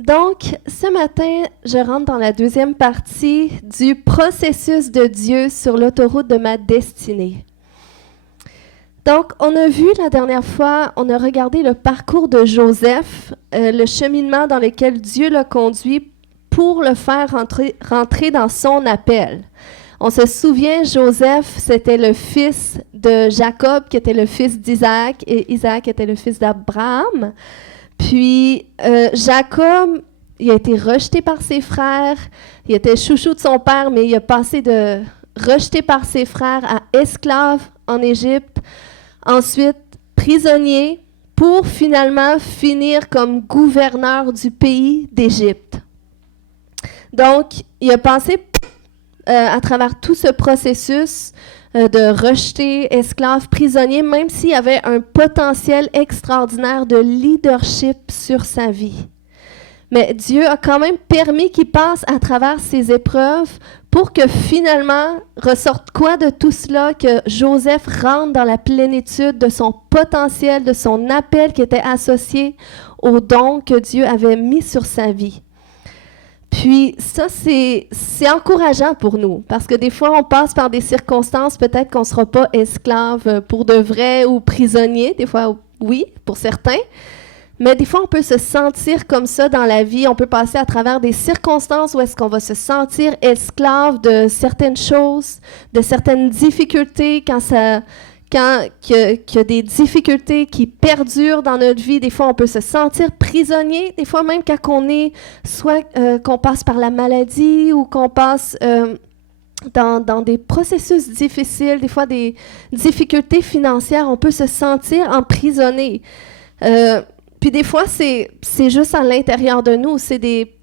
Donc, ce matin, je rentre dans la deuxième partie du processus de Dieu sur l'autoroute de ma destinée. Donc, on a vu la dernière fois, on a regardé le parcours de Joseph, le cheminement dans lequel Dieu l'a conduit pour le faire rentrer dans son appel. On se souvient, Joseph, c'était le fils de Jacob, qui était le fils d'Isaac, et Isaac était le fils d'Abraham. Puis, Jacob, il a été rejeté par ses frères. Il était chouchou de son père, mais il a passé de rejeté par ses frères à esclave en Égypte. Ensuite, prisonnier, pour finalement finir comme gouverneur du pays d'Égypte. Donc, il a passé à travers tout ce processus de rejeter, esclave, prisonnier, même s'il y avait un potentiel extraordinaire de leadership sur sa vie. Mais Dieu a quand même permis qu'il passe à travers ces épreuves pour que finalement ressorte quoi de tout cela, que Joseph rentre dans la plénitude de son potentiel, de son appel qui était associé au don que Dieu avait mis sur sa vie. Puis ça, c'est encourageant pour nous, parce que des fois, on passe par des circonstances, peut-être qu'on ne sera pas esclave pour de vrai ou prisonnier, des fois, oui, pour certains, mais des fois, on peut se sentir comme ça dans la vie, on peut passer à travers des circonstances où est-ce qu'on va se sentir esclave de certaines choses, de certaines difficultés, quand il y a des difficultés qui perdurent dans notre vie, des fois on peut se sentir prisonnier, des fois même quand on est, soit qu'on passe par la maladie ou qu'on passe dans des processus difficiles, des fois des difficultés financières, on peut se sentir emprisonné. Puis des fois, c'est juste à l'intérieur de nous, c'est des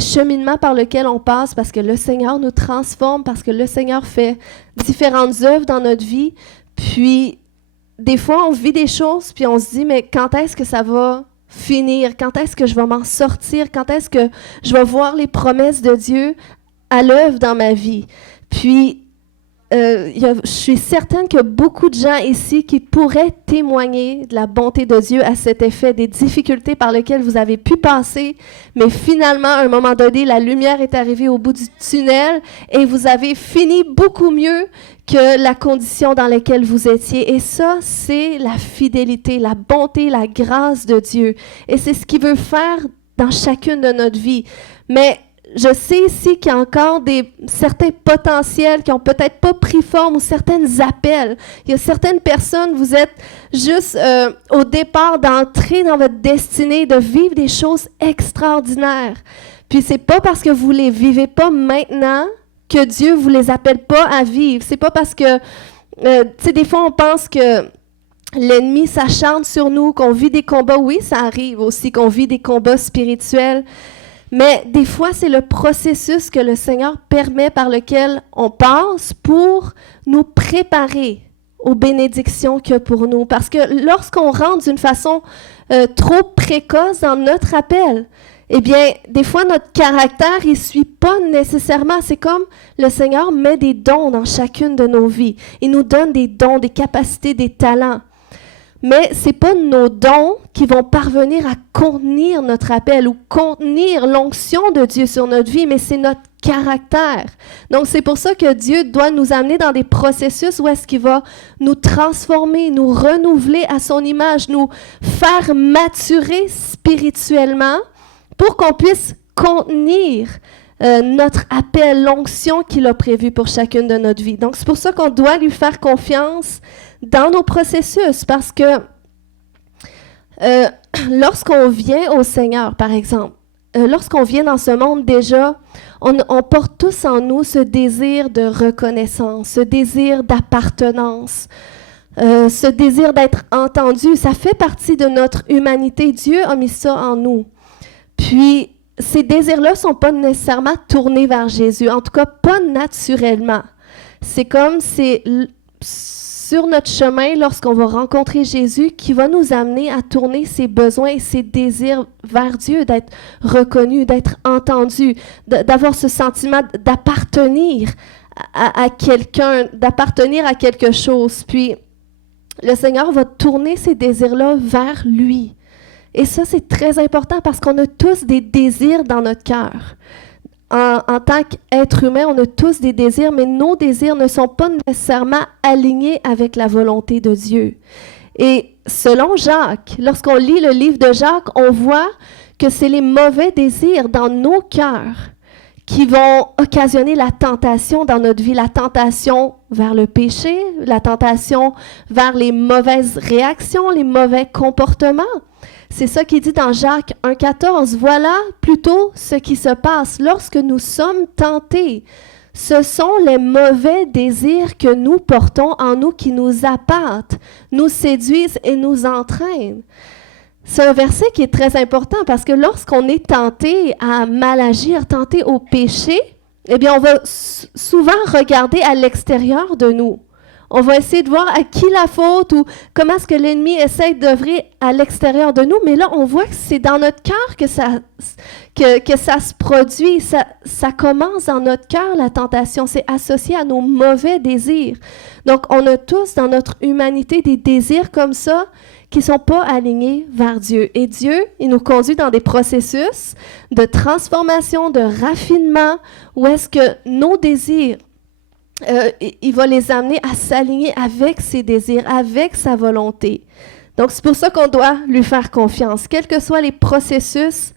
cheminements par lesquels on passe parce que le Seigneur nous transforme, parce que le Seigneur fait différentes œuvres dans notre vie. Puis, des fois, on vit des choses, puis on se dit, mais quand est-ce que ça va finir? Quand est-ce que je vais m'en sortir? Quand est-ce que je vais voir les promesses de Dieu à l'œuvre dans ma vie? Puis, je suis certaine qu'il y a beaucoup de gens ici qui pourraient témoigner de la bonté de Dieu à cet effet, des difficultés par lesquelles vous avez pu passer, mais finalement, à un moment donné, la lumière est arrivée au bout du tunnel et vous avez fini beaucoup mieux que la condition dans laquelle vous étiez. Et ça, c'est la fidélité, la bonté, la grâce de Dieu. Et c'est ce qu'il veut faire dans chacune de notre vie. Mais je sais ici qu'il y a encore certains potentiels qui n'ont peut-être pas pris forme ou certains appels. Il y a certaines personnes, vous êtes juste au départ d'entrer dans votre destinée, de vivre des choses extraordinaires. Puis c'est pas parce que vous les vivez pas maintenant que Dieu vous les appelle pas à vivre. C'est pas parce que, tu sais, des fois on pense que l'ennemi s'acharne sur nous, qu'on vit des combats. Oui, ça arrive aussi qu'on vit des combats spirituels. Mais des fois, c'est le processus que le Seigneur permet par lequel on passe pour nous préparer aux bénédictions qu'il y a pour nous. Parce que lorsqu'on rentre d'une façon trop précoce dans notre appel, eh bien, des fois, notre caractère, il ne suit pas nécessairement. C'est comme le Seigneur met des dons dans chacune de nos vies. Il nous donne des dons, des capacités, des talents. Mais ce n'est pas nos dons qui vont parvenir à contenir notre appel ou contenir l'onction de Dieu sur notre vie, mais c'est notre caractère. Donc, c'est pour ça que Dieu doit nous amener dans des processus où est-ce qu'il va nous transformer, nous renouveler à son image, nous faire maturer spirituellement pour qu'on puisse contenir notre appel, l'onction qu'il a prévue pour chacune de notre vie. Donc, c'est pour ça qu'on doit lui faire confiance dans nos processus, parce que lorsqu'on vient au Seigneur, par exemple, lorsqu'on vient dans ce monde déjà, on porte tous en nous ce désir de reconnaissance, ce désir d'appartenance, ce désir d'être entendu. Ça fait partie de notre humanité. Dieu a mis ça en nous. Puis, ces désirs-là ne sont pas nécessairement tournés vers Jésus, en tout cas pas naturellement. C'est comme c'est sur notre chemin, lorsqu'on va rencontrer Jésus, qui va nous amener à tourner ses besoins et ses désirs vers Dieu, d'être reconnu, d'être entendu, d'avoir ce sentiment d'appartenir à quelqu'un, d'appartenir à quelque chose. Puis, le Seigneur va tourner ces désirs-là vers lui. Et ça, c'est très important parce qu'on a tous des désirs dans notre cœur. En tant qu'être humain, on a tous des désirs, mais nos désirs ne sont pas nécessairement alignés avec la volonté de Dieu. Et selon Jacques, lorsqu'on lit le livre de Jacques, on voit que c'est les mauvais désirs dans nos cœurs qui vont occasionner la tentation dans notre vie, la tentation vers le péché, la tentation vers les mauvaises réactions, les mauvais comportements. C'est ça qu'il dit dans Jacques 1,14. Voilà plutôt ce qui se passe lorsque nous sommes tentés. Ce sont les mauvais désirs que nous portons en nous qui nous appâtent, nous séduisent et nous entraînent. C'est un verset qui est très important parce que lorsqu'on est tenté à mal agir, tenté au péché, eh bien, on va souvent regarder à l'extérieur de nous. On va essayer de voir à qui la faute ou comment est-ce que l'ennemi essaie d'œuvrer à l'extérieur de nous. Mais là, on voit que c'est dans notre cœur que ça se produit. Ça commence dans notre cœur, la tentation. C'est associé à nos mauvais désirs. Donc, on a tous dans notre humanité des désirs comme ça qui ne sont pas alignés vers Dieu. Et Dieu, il nous conduit dans des processus de transformation, de raffinement, où est-ce que nos désirs, il va les amener à s'aligner avec ses désirs, avec sa volonté. Donc, c'est pour ça qu'on doit lui faire confiance, quels que soient les processus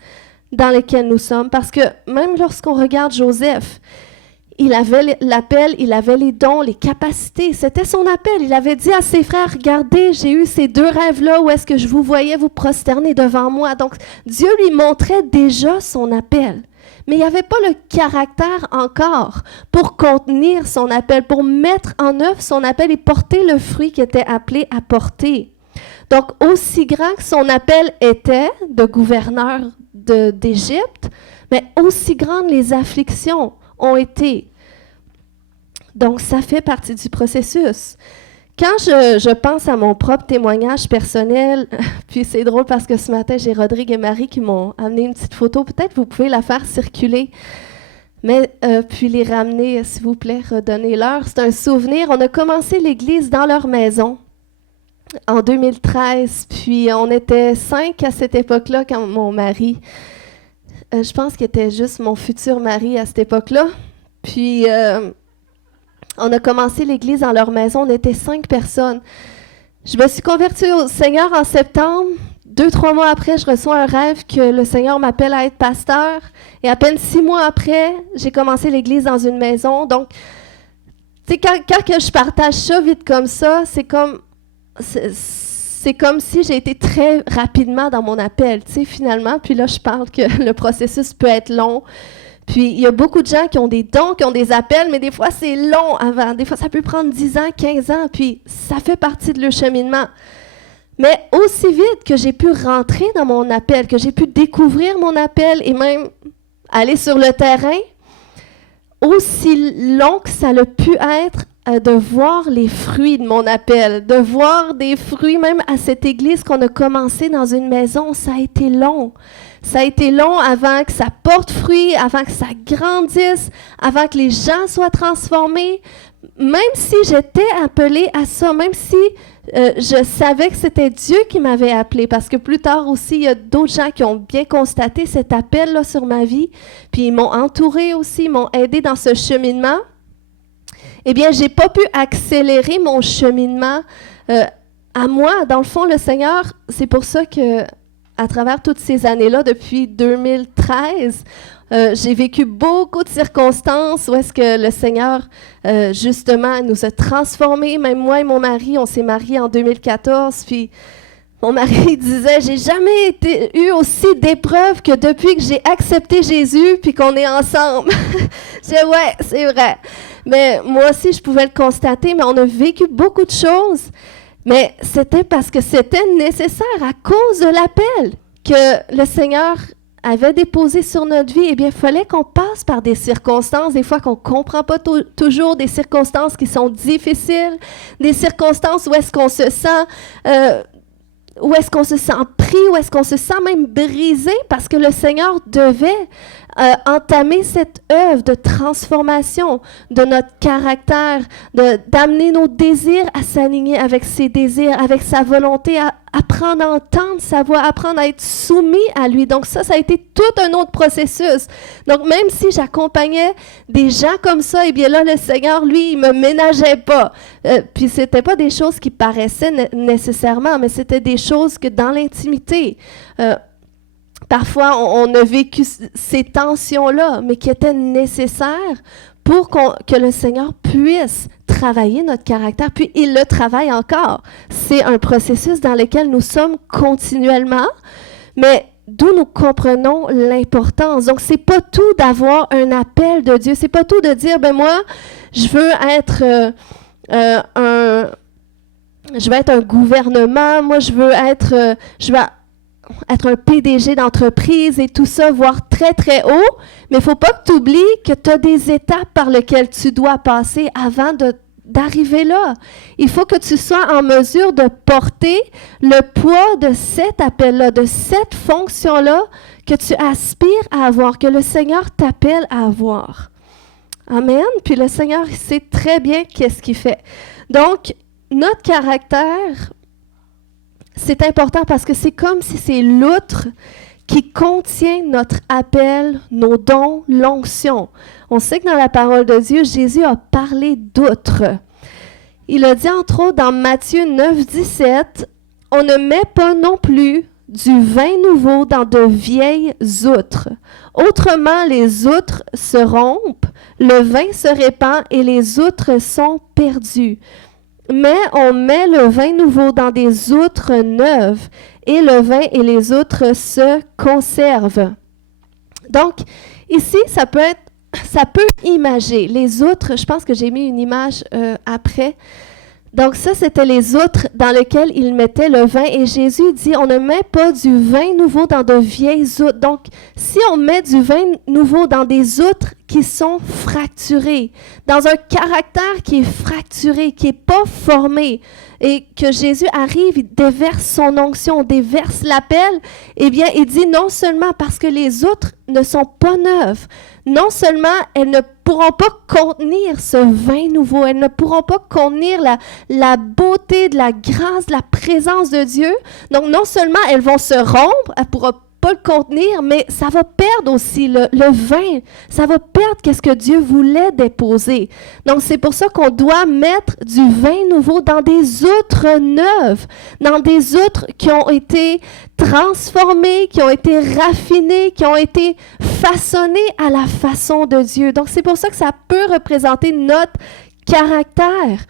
dans lesquels nous sommes. Parce que même lorsqu'on regarde Joseph, il avait l'appel, il avait les dons, les capacités. C'était son appel. Il avait dit à ses frères, « Regardez, j'ai eu ces 2 rêves-là où est-ce que je vous voyais vous prosterner devant moi. » Donc, Dieu lui montrait déjà son appel. Mais il n'y avait pas le caractère encore pour contenir son appel, pour mettre en œuvre son appel et porter le fruit qu'il était appelé à porter. Donc, aussi grand que son appel était de gouverneur d'Égypte, mais aussi grandes les afflictions ont été. Donc, ça fait partie du processus. Quand je pense à mon propre témoignage personnel, puis c'est drôle parce que ce matin, j'ai Rodrigue et Marie qui m'ont amené une petite photo. Peut-être vous pouvez la faire circuler, mais puis les ramener, s'il vous plaît, redonnez-leur. C'est un souvenir. On a commencé l'église dans leur maison en 2013, puis on était 5 à cette époque-là quand mon mari, je pense qu'il était juste mon futur mari à cette époque-là, puis on a commencé l'église dans leur maison, on était 5 personnes. Je me suis convertie au Seigneur en septembre. 2-3 mois après, je reçois un rêve que le Seigneur m'appelle à être pasteur. Et à peine 6 mois après, j'ai commencé l'église dans une maison. Donc, tu sais, quand que je partage ça vite comme ça, c'est comme si j'ai été très rapidement dans mon appel, tu sais, finalement. Puis là, je parle que le processus peut être long. Puis, il y a beaucoup de gens qui ont des dons, qui ont des appels, mais des fois, c'est long avant. Des fois, ça peut prendre 10 ans, 15 ans, puis ça fait partie de leur cheminement. Mais aussi vite que j'ai pu rentrer dans mon appel, que j'ai pu découvrir mon appel et même aller sur le terrain, aussi long que ça a pu être de voir les fruits de mon appel, de voir des fruits même à cette église qu'on a commencé dans une maison, ça a été long. Ça a été long avant que ça porte fruit, avant que ça grandisse, avant que les gens soient transformés. Même si j'étais appelée à ça, même si je savais que c'était Dieu qui m'avait appelée, parce que plus tard aussi, il y a d'autres gens qui ont bien constaté cet appel-là sur ma vie, puis ils m'ont entourée aussi, ils m'ont aidée dans ce cheminement. Eh bien, je n'ai pas pu accélérer mon cheminement à moi. Dans le fond, le Seigneur, c'est pour ça que à travers toutes ces années-là, depuis 2013, j'ai vécu beaucoup de circonstances où est-ce que le Seigneur, justement, nous a transformés. Même moi et mon mari, on s'est mariés en 2014, puis mon mari disait, j'ai jamais eu aussi d'épreuves que depuis que j'ai accepté Jésus, puis qu'on est ensemble. Je disais, ouais, c'est vrai. Mais moi aussi, je pouvais le constater, mais on a vécu beaucoup de choses. Mais c'était parce que c'était nécessaire à cause de l'appel que le Seigneur avait déposé sur notre vie. Eh bien, il fallait qu'on passe par des circonstances, des fois qu'on ne comprend pas toujours, des circonstances qui sont difficiles, des circonstances où est-ce qu'on se sent... où est-ce qu'on se sent pris, où est-ce qu'on se sent même brisé, parce que le Seigneur devait entamer cette œuvre de transformation de notre caractère, d'amener nos désirs à s'aligner avec ses désirs, avec sa volonté, apprendre à entendre sa voix, apprendre à être soumis à lui. Donc ça a été tout un autre processus. Donc même si j'accompagnais des gens comme ça, eh bien là, le Seigneur, lui, il me ménageait pas. Puis c'était pas des choses qui paraissaient nécessairement, mais c'était des choses que dans l'intimité, parfois on a vécu ces tensions-là, mais qui étaient nécessaires pour que le Seigneur puisse travailler notre caractère, puis il le travaille encore. C'est un processus dans lequel nous sommes continuellement, mais d'où nous comprenons l'importance. Donc, c'est pas tout d'avoir un appel de Dieu, c'est pas tout de dire, ben moi, je veux être un gouvernement, moi, je veux être un PDG d'entreprise et tout ça, voire très, très haut, mais il ne faut pas que tu oublies que tu as des étapes par lesquelles tu dois passer avant d'arriver là. Il faut que tu sois en mesure de porter le poids de cet appel-là, de cette fonction-là que tu aspires à avoir, que le Seigneur t'appelle à avoir. Amen. Puis le Seigneur, il sait très bien qu'est-ce qu'il fait. Donc, notre caractère, c'est important parce que c'est comme si c'est l'outre qui contient notre appel, nos dons, l'onction. On sait que dans la parole de Dieu, Jésus a parlé d'outre. Il a dit entre autres dans Matthieu 9, 17, « On ne met pas non plus du vin nouveau dans de vieilles outres. Autrement, les outres se rompent, le vin se répand et les outres sont perdues. Mais on met le vin nouveau dans des outres neuves, et le vin et les outres se conservent. » Donc, ici, ça peut imager. Les outres, je pense que j'ai mis une image après. Donc ça, c'était les outres dans lesquelles il mettait le vin. Et Jésus dit, on ne met pas du vin nouveau dans de vieilles outres. Donc, si on met du vin nouveau dans des outres qui sont fracturées, dans un caractère qui est fracturé, qui n'est pas formé, et que Jésus arrive, il déverse son onction, déverse l'appel, eh bien, il dit non seulement parce que les outres ne sont pas neuves, non seulement elles ne pourront pas contenir ce vin nouveau, elles ne pourront pas contenir la beauté, de la grâce, de la présence de Dieu. Donc, non seulement elles vont se rompre, elles ne pourront pas le contenir, mais ça va perdre aussi le vin. Ça va perdre qu'est-ce que Dieu voulait déposer. Donc, c'est pour ça qu'on doit mettre du vin nouveau dans des outres neuves, dans des outres qui ont été transformées, qui ont été raffinées, qui ont été façonnées à la façon de Dieu. Donc, c'est pour ça que ça peut représenter notre caractère.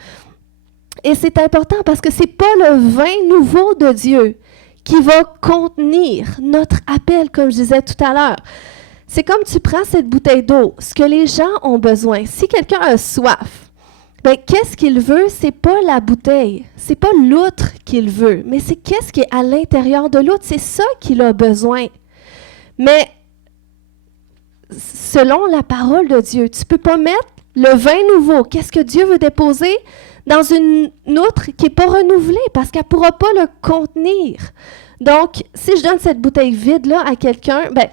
Et c'est important parce que c'est pas le vin nouveau de Dieu qui va contenir notre appel, comme je disais tout à l'heure. C'est comme tu prends cette bouteille d'eau, ce que les gens ont besoin. Si quelqu'un a soif, ben, qu'est-ce qu'il veut? C'est pas la bouteille, c'est pas l'outre qu'il veut, mais c'est qu'est-ce qui est à l'intérieur de l'outre, c'est ça qu'il a besoin. Mais selon la parole de Dieu, tu peux pas mettre le vin nouveau, qu'est-ce que Dieu veut déposer dans une outre qui n'est pas renouvelée parce qu'elle ne pourra pas le contenir. Donc, si je donne cette bouteille vide-là à quelqu'un, ben,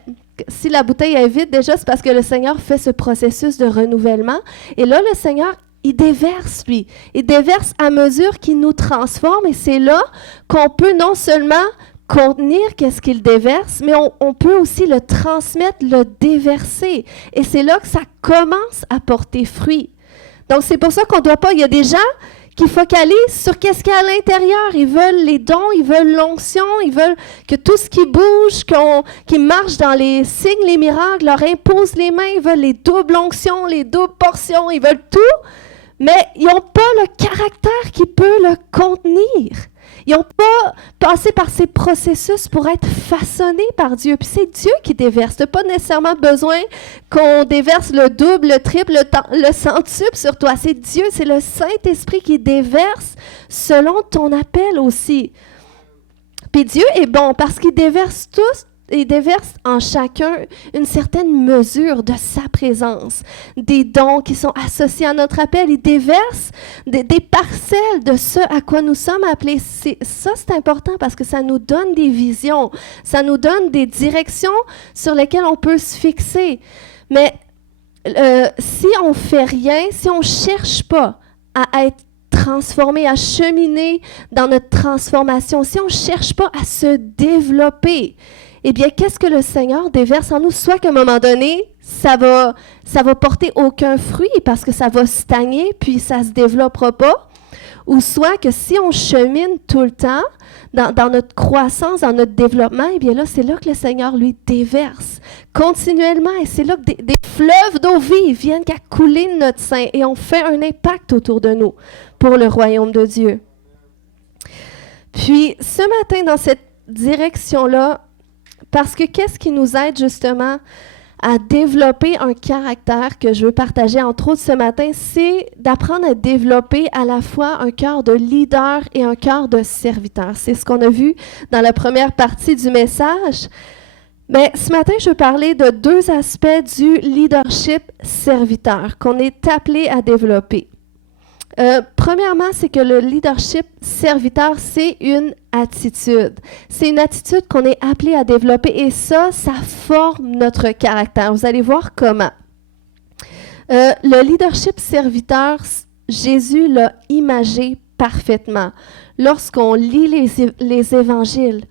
si la bouteille est vide, déjà, c'est parce que le Seigneur fait ce processus de renouvellement. Et là, le Seigneur, il déverse, lui. Il déverse à mesure qu'il nous transforme. Et c'est là qu'on peut non seulement contenir qu'est-ce qu'il déverse, mais on peut aussi le transmettre, le déverser. Et c'est là que ça commence à porter fruit. Donc, c'est pour ça qu'on ne doit pas... Il y a des gens qui focalisent sur qu'est-ce qu'il y a à l'intérieur. Ils veulent les dons, ils veulent l'onction, ils veulent que tout ce qui bouge, qui marche dans les signes, les miracles, leur impose les mains. Ils veulent les doubles onctions, les doubles portions, ils veulent tout. Mais ils n'ont pas le caractère qui peut le contenir. Ils n'ont pas passé par ces processus pour être façonnés par Dieu. Puis c'est Dieu qui déverse. Tu n'as pas nécessairement besoin qu'on déverse le double, le triple, le centuple sur toi. C'est Dieu, c'est le Saint-Esprit qui déverse selon ton appel aussi. Puis Dieu est bon parce qu'il déverse tous. Il déverse en chacun une certaine mesure de sa présence, des dons qui sont associés à notre appel. Il déverse des parcelles de ce à quoi nous sommes appelés. Ça, c'est important parce que ça nous donne des visions, ça nous donne des directions sur lesquelles on peut se fixer. Mais si on ne fait rien, si on ne cherche pas à être transformer, à cheminer dans notre transformation, si on ne cherche pas à se développer, eh bien, qu'est-ce que le Seigneur déverse en nous? Soit qu'à un moment donné, ça va porter aucun fruit parce que ça va stagner, puis ça ne se développera pas. Ou soit que si on chemine tout le temps dans notre croissance, dans notre développement, eh bien là, c'est là que le Seigneur, lui, déverse continuellement. Et c'est là que des fleuves d'eau vive viennent qu'à couler de notre sein et on fait un impact autour de nous pour le royaume de Dieu. Puis, ce matin, dans cette direction-là, parce que qu'est-ce qui nous aide justement à développer un caractère que je veux partager, entre autres ce matin, c'est d'apprendre à développer à la fois un cœur de leader et un cœur de serviteur. C'est ce qu'on a vu dans la première partie du message. Mais ce matin, je veux parler de deux aspects du leadership serviteur qu'on est appelé à développer. Premièrement, c'est que le leadership serviteur, c'est une attitude. C'est une attitude qu'on est appelé à développer et ça forme notre caractère. Vous allez voir comment. Le leadership serviteur, Jésus l'a imagé parfaitement. Lorsqu'on lit les évangiles,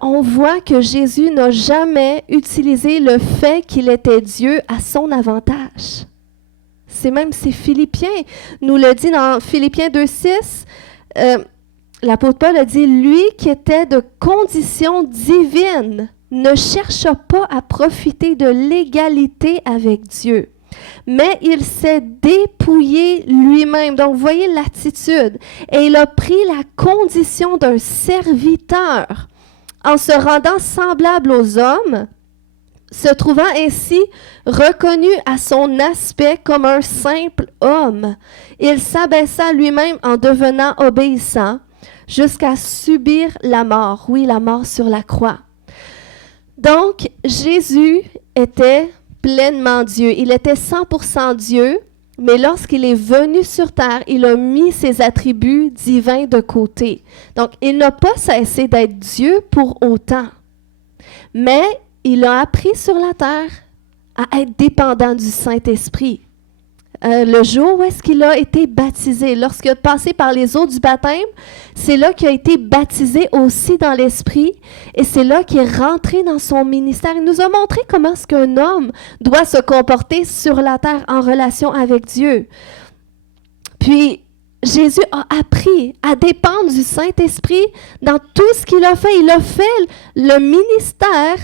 on voit que Jésus n'a jamais utilisé le fait qu'il était Dieu à son avantage. C'est Philippiens nous le dit dans Philippiens 2,6. L'apôtre Paul a dit « Lui qui était de condition divine ne chercha pas à profiter de l'égalité avec Dieu, mais il s'est dépouillé lui-même. » Donc, vous voyez l'attitude. Et il a pris la condition d'un serviteur en se rendant semblable aux hommes, se trouvant ainsi reconnu à son aspect comme un simple homme. Il s'abaissa lui-même en devenant obéissant jusqu'à subir la mort. Oui, la mort sur la croix. Donc, Jésus était pleinement Dieu. Il était 100% Dieu, mais lorsqu'il est venu sur terre, il a mis ses attributs divins de côté. Donc, il n'a pas cessé d'être Dieu pour autant. Mais il a appris sur la terre à être dépendant du Saint-Esprit. Le jour où est-ce qu'il a été baptisé, lorsqu'il a passé par les eaux du baptême, c'est là qu'il a été baptisé aussi dans l'Esprit et c'est là qu'il est rentré dans son ministère. Il nous a montré comment est-ce qu'un homme doit se comporter sur la terre en relation avec Dieu. Puis, Jésus a appris à dépendre du Saint-Esprit dans tout ce qu'il a fait. Il a fait le ministère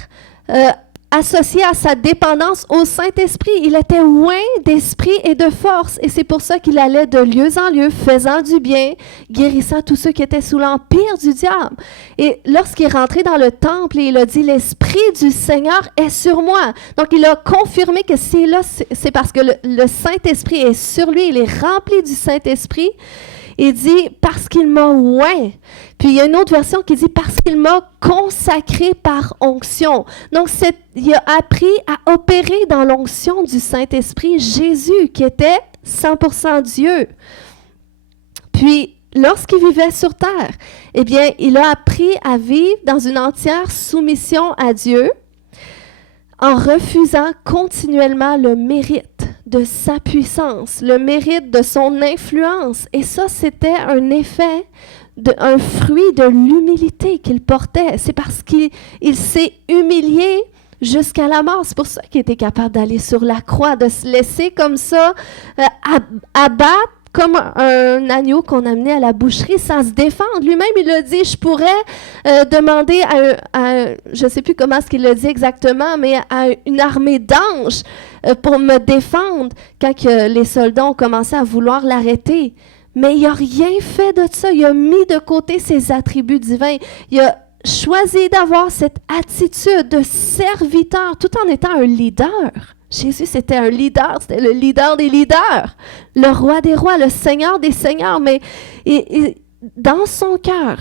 associé à sa dépendance au Saint-Esprit. Il était loin d'esprit et de force. Et c'est pour ça qu'il allait de lieu en lieu, faisant du bien, guérissant tous ceux qui étaient sous l'empire du diable. Et lorsqu'il est rentré dans le temple, il a dit « L'Esprit du Seigneur est sur moi ». Donc, il a confirmé que c'est là, c'est parce que le Saint-Esprit est sur lui. Il est rempli du Saint-Esprit. Il dit « parce qu'il m'a oint ». Puis il y a une autre version qui dit « parce qu'il m'a consacré par onction ». Donc il a appris à opérer dans l'onction du Saint-Esprit Jésus qui était 100% Dieu. Puis lorsqu'il vivait sur terre, eh bien il a appris à vivre dans une entière soumission à Dieu en refusant continuellement le mérite de sa puissance, le mérite de son influence. Et ça, c'était un effet, un fruit de l'humilité qu'il portait. C'est parce qu'il s'est humilié jusqu'à la mort. C'est pour ça qu'il était capable d'aller sur la croix, de se laisser comme ça abattre comme un agneau qu'on amenait à la boucherie sans se défendre. Lui-même, il a dit, je pourrais demander je ne sais plus comment est-ce qu'il l'a dit exactement, mais à une armée d'anges pour me défendre quand les soldats ont commencé à vouloir l'arrêter. Mais il n'a rien fait de ça. Il a mis de côté ses attributs divins. Il a choisi d'avoir cette attitude de serviteur tout en étant un leader. Jésus, c'était un leader, c'était le leader des leaders, le roi des rois, le seigneur des seigneurs. Mais dans son cœur,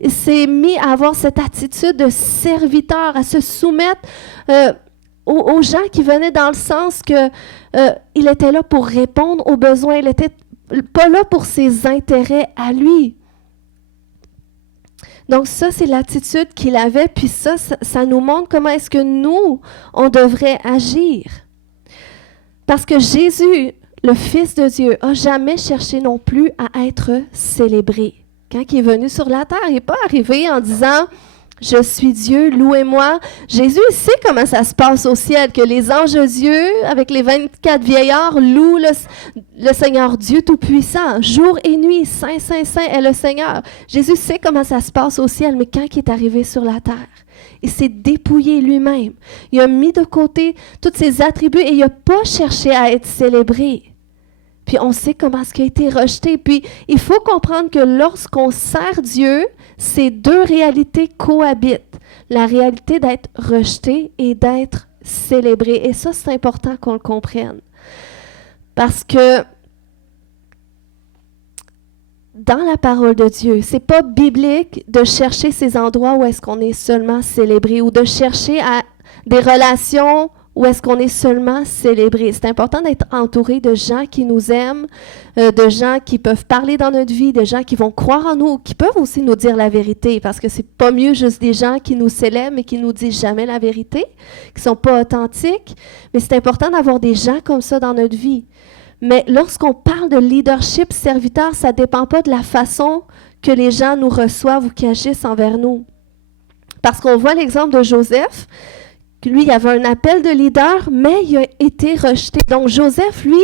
il s'est mis à avoir cette attitude de serviteur, à se soumettre aux gens qui venaient dans le sens que il était là pour répondre aux besoins. Il n'était pas là pour ses intérêts à lui. Donc ça, c'est l'attitude qu'il avait, puis ça nous montre comment est-ce que nous, on devrait agir. Parce que Jésus, le Fils de Dieu n'a jamais cherché non plus à être célébré. Quand il est venu sur la terre, il n'est pas arrivé en disant « Je suis Dieu, louez-moi ». Jésus sait comment ça se passe au ciel, que les anges de Dieu, avec les 24 vieillards, louent le Seigneur Dieu Tout-Puissant. Jour et nuit, Saint, Saint, Saint est le Seigneur. Jésus sait comment ça se passe au ciel, mais quand il est arrivé sur la terre, il s'est dépouillé lui-même. Il a mis de côté tous ses attributs et il n'a pas cherché à être célébré. Puis on sait comment ce qui a été rejeté. Puis il faut comprendre que lorsqu'on sert Dieu, ces deux réalités cohabitent. La réalité d'être rejeté et d'être célébré. Et ça, c'est important qu'on le comprenne. Parce que dans la parole de Dieu, c'est pas biblique de chercher ces endroits où est-ce qu'on est seulement célébré ou de chercher à des relations où est-ce qu'on est seulement célébré. C'est important d'être entouré de gens qui nous aiment, de gens qui peuvent parler dans notre vie, de gens qui vont croire en nous, qui peuvent aussi nous dire la vérité, parce que c'est pas mieux juste des gens qui nous célèbrent mais qui nous disent jamais la vérité, qui sont pas authentiques. Mais c'est important d'avoir des gens comme ça dans notre vie. Mais lorsqu'on parle de leadership serviteur, ça ne dépend pas de la façon que les gens nous reçoivent ou qui agissent envers nous. Parce qu'on voit l'exemple de Joseph, lui, il avait un appel de leader, mais il a été rejeté. Donc, Joseph, lui,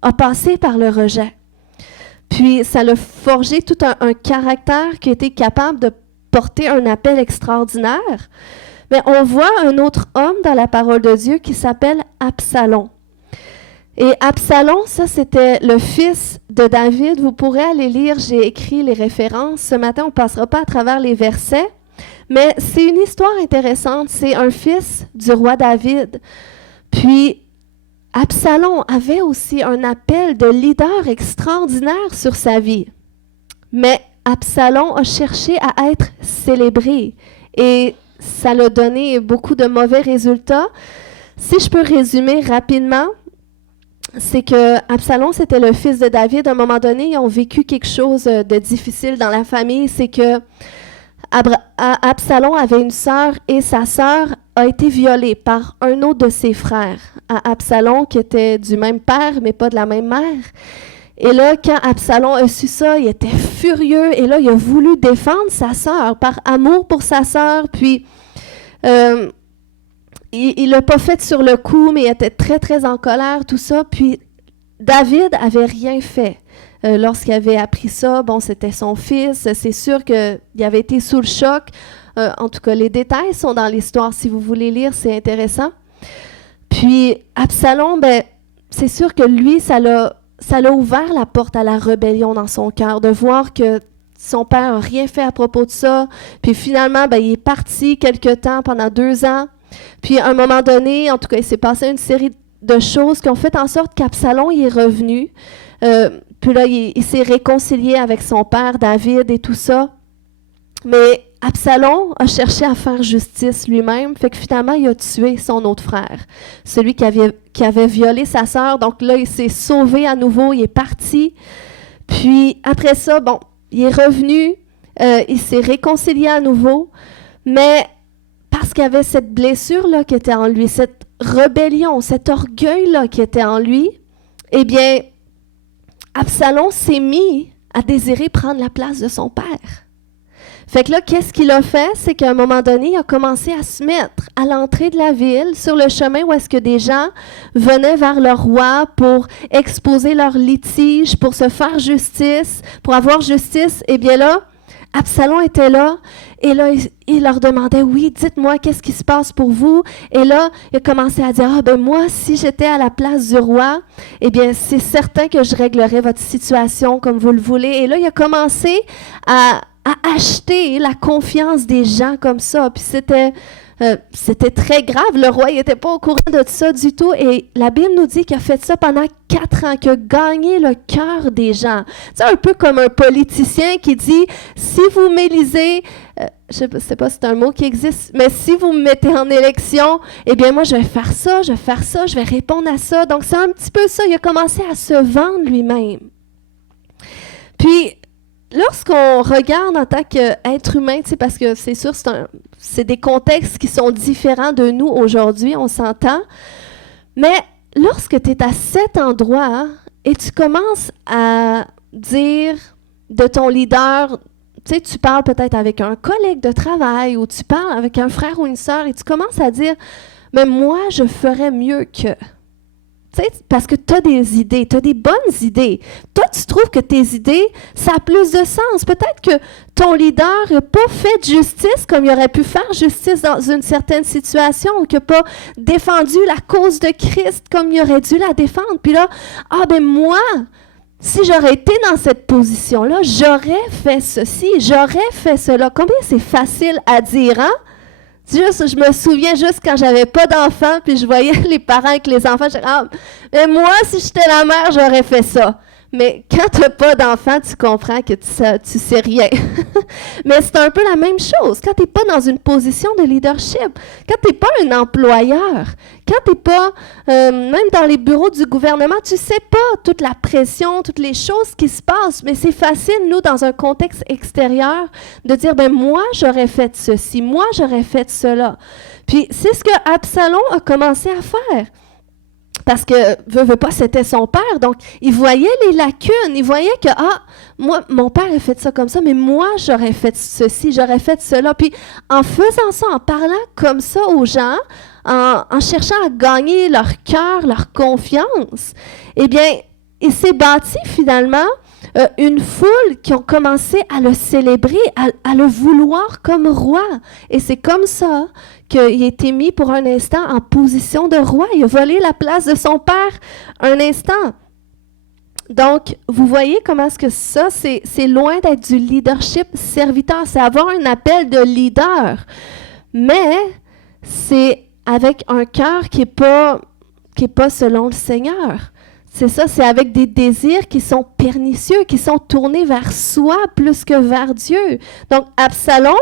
a passé par le rejet. Puis, ça l'a forgé tout un caractère qui a été capable de porter un appel extraordinaire. Mais on voit un autre homme dans la parole de Dieu qui s'appelle Absalom. Et Absalom, ça, c'était le fils de David. Vous pourrez aller lire, j'ai écrit les références. Ce matin, on ne passera pas à travers les versets. Mais c'est une histoire intéressante. C'est un fils du roi David. Puis, Absalom avait aussi un appel de leader extraordinaire sur sa vie. Mais Absalom a cherché à être célébré. Et ça l'a donné beaucoup de mauvais résultats. Si je peux résumer rapidement, c'est que Absalom, c'était le fils de David. À un moment donné, ils ont vécu quelque chose de difficile dans la famille. C'est que Absalom avait une sœur et sa sœur a été violée par un autre de ses frères. Absalom, qui était du même père, mais pas de la même mère. Et là, quand Absalom a su ça, il était furieux. Et là, il a voulu défendre sa sœur par amour pour sa sœur. Puis, il l'a pas fait sur le coup, mais il était très, très en colère, tout ça. Puis, David avait rien fait. Lorsqu'il avait appris ça, bon, c'était son fils. C'est sûr qu'il avait été sous le choc. En tout cas, les détails sont dans l'histoire. Si vous voulez lire, c'est intéressant. Puis, Absalom, ben, c'est sûr que lui, ça l'a ouvert la porte à la rébellion dans son cœur, de voir que son père n'a rien fait à propos de ça. Puis finalement, ben, il est parti quelque temps, pendant 2 ans. Puis à un moment donné, en tout cas, il s'est passé une série de choses qui ont fait en sorte qu'Absalom il est revenu. Puis là, il s'est réconcilié avec son père, David, et tout ça. Mais Absalom a cherché à faire justice lui-même, fait que finalement, il a tué son autre frère, celui qui avait violé sa sœur. Donc là, il s'est sauvé à nouveau, il est parti. Puis après ça, bon, il est revenu, il s'est réconcilié à nouveau, mais parce qu'il y avait cette blessure-là qui était en lui, cette rébellion, cet orgueil-là qui était en lui, eh bien, Absalom s'est mis à désirer prendre la place de son père. Fait que là, qu'est-ce qu'il a fait? C'est qu'à un moment donné, il a commencé à se mettre à l'entrée de la ville, sur le chemin où est-ce que des gens venaient vers le roi pour exposer leurs litiges, pour se faire justice, pour avoir justice. Eh bien là, Absalom était là, et là, il leur demandait, oui, dites-moi, qu'est-ce qui se passe pour vous? Et là, il a commencé à dire, ben moi, si j'étais à la place du roi, eh bien, c'est certain que je réglerais votre situation comme vous le voulez. Et là, il a commencé à acheter la confiance des gens comme ça. Puis c'était très grave. Le roi n'était pas au courant de ça du tout. Et la Bible nous dit qu'il a fait ça pendant 4 ans, qu'il a gagné le cœur des gens. C'est un peu comme un politicien qui dit, si vous m'élisez, je ne sais pas si c'est un mot qui existe, mais si vous me mettez en élection, eh bien moi je vais faire ça, je vais répondre à ça. Donc c'est un petit peu ça. Il a commencé à se vendre lui-même. Puis, lorsqu'on regarde en tant qu'être humain, parce que c'est sûr, c'est des contextes qui sont différents de nous aujourd'hui, on s'entend, mais lorsque tu es à cet endroit, et tu commences à dire de ton leader, tu sais, tu parles peut-être avec un collègue de travail ou tu parles avec un frère ou une sœur et tu commences à dire, mais moi, je ferais mieux que. Tu sais, parce que tu as des idées, tu as des bonnes idées. Toi, tu trouves que tes idées, ça a plus de sens. Peut-être que ton leader n'a pas fait justice comme il aurait pu faire justice dans une certaine situation, ou qu'il n'a pas défendu la cause de Christ comme il aurait dû la défendre. Puis là, moi, si j'aurais été dans cette position-là, j'aurais fait ceci, j'aurais fait cela. Combien c'est facile à dire, hein? Juste, je me souviens juste quand j'avais pas d'enfants, puis je voyais les parents avec les enfants, je disais, mais moi, si j'étais la mère, j'aurais fait ça. Mais quand tu n'as pas d'enfants, tu comprends que tu sais rien. Mais c'est un peu la même chose. Quand tu n'es pas dans une position de leadership, quand tu n'es pas un employeur, quand tu n'es pas, même dans les bureaux du gouvernement, tu ne sais pas toute la pression, toutes les choses qui se passent. Mais c'est facile, nous, dans un contexte extérieur, de dire, moi, j'aurais fait ceci, moi, j'aurais fait cela. Puis c'est ce que Absalom a commencé à faire. Parce que, veut pas, c'était son père. Donc, il voyait les lacunes. Il voyait que, moi, mon père a fait ça comme ça, mais moi, j'aurais fait ceci, j'aurais fait cela. Puis, en faisant ça, en parlant comme ça aux gens, en cherchant à gagner leur cœur, leur confiance, eh bien, il s'est bâti finalement une foule qui ont commencé à le célébrer, à le vouloir comme roi. Et c'est comme ça qu'il a été mis pour un instant en position de roi. Il a volé la place de son père un instant. Donc, vous voyez comment est-ce que ça, c'est loin d'être du leadership serviteur. C'est avoir un appel de leader. Mais c'est avec un cœur qui n'est pas selon le Seigneur. C'est ça, c'est avec des désirs qui sont pernicieux, qui sont tournés vers soi plus que vers Dieu. Donc, Absalom,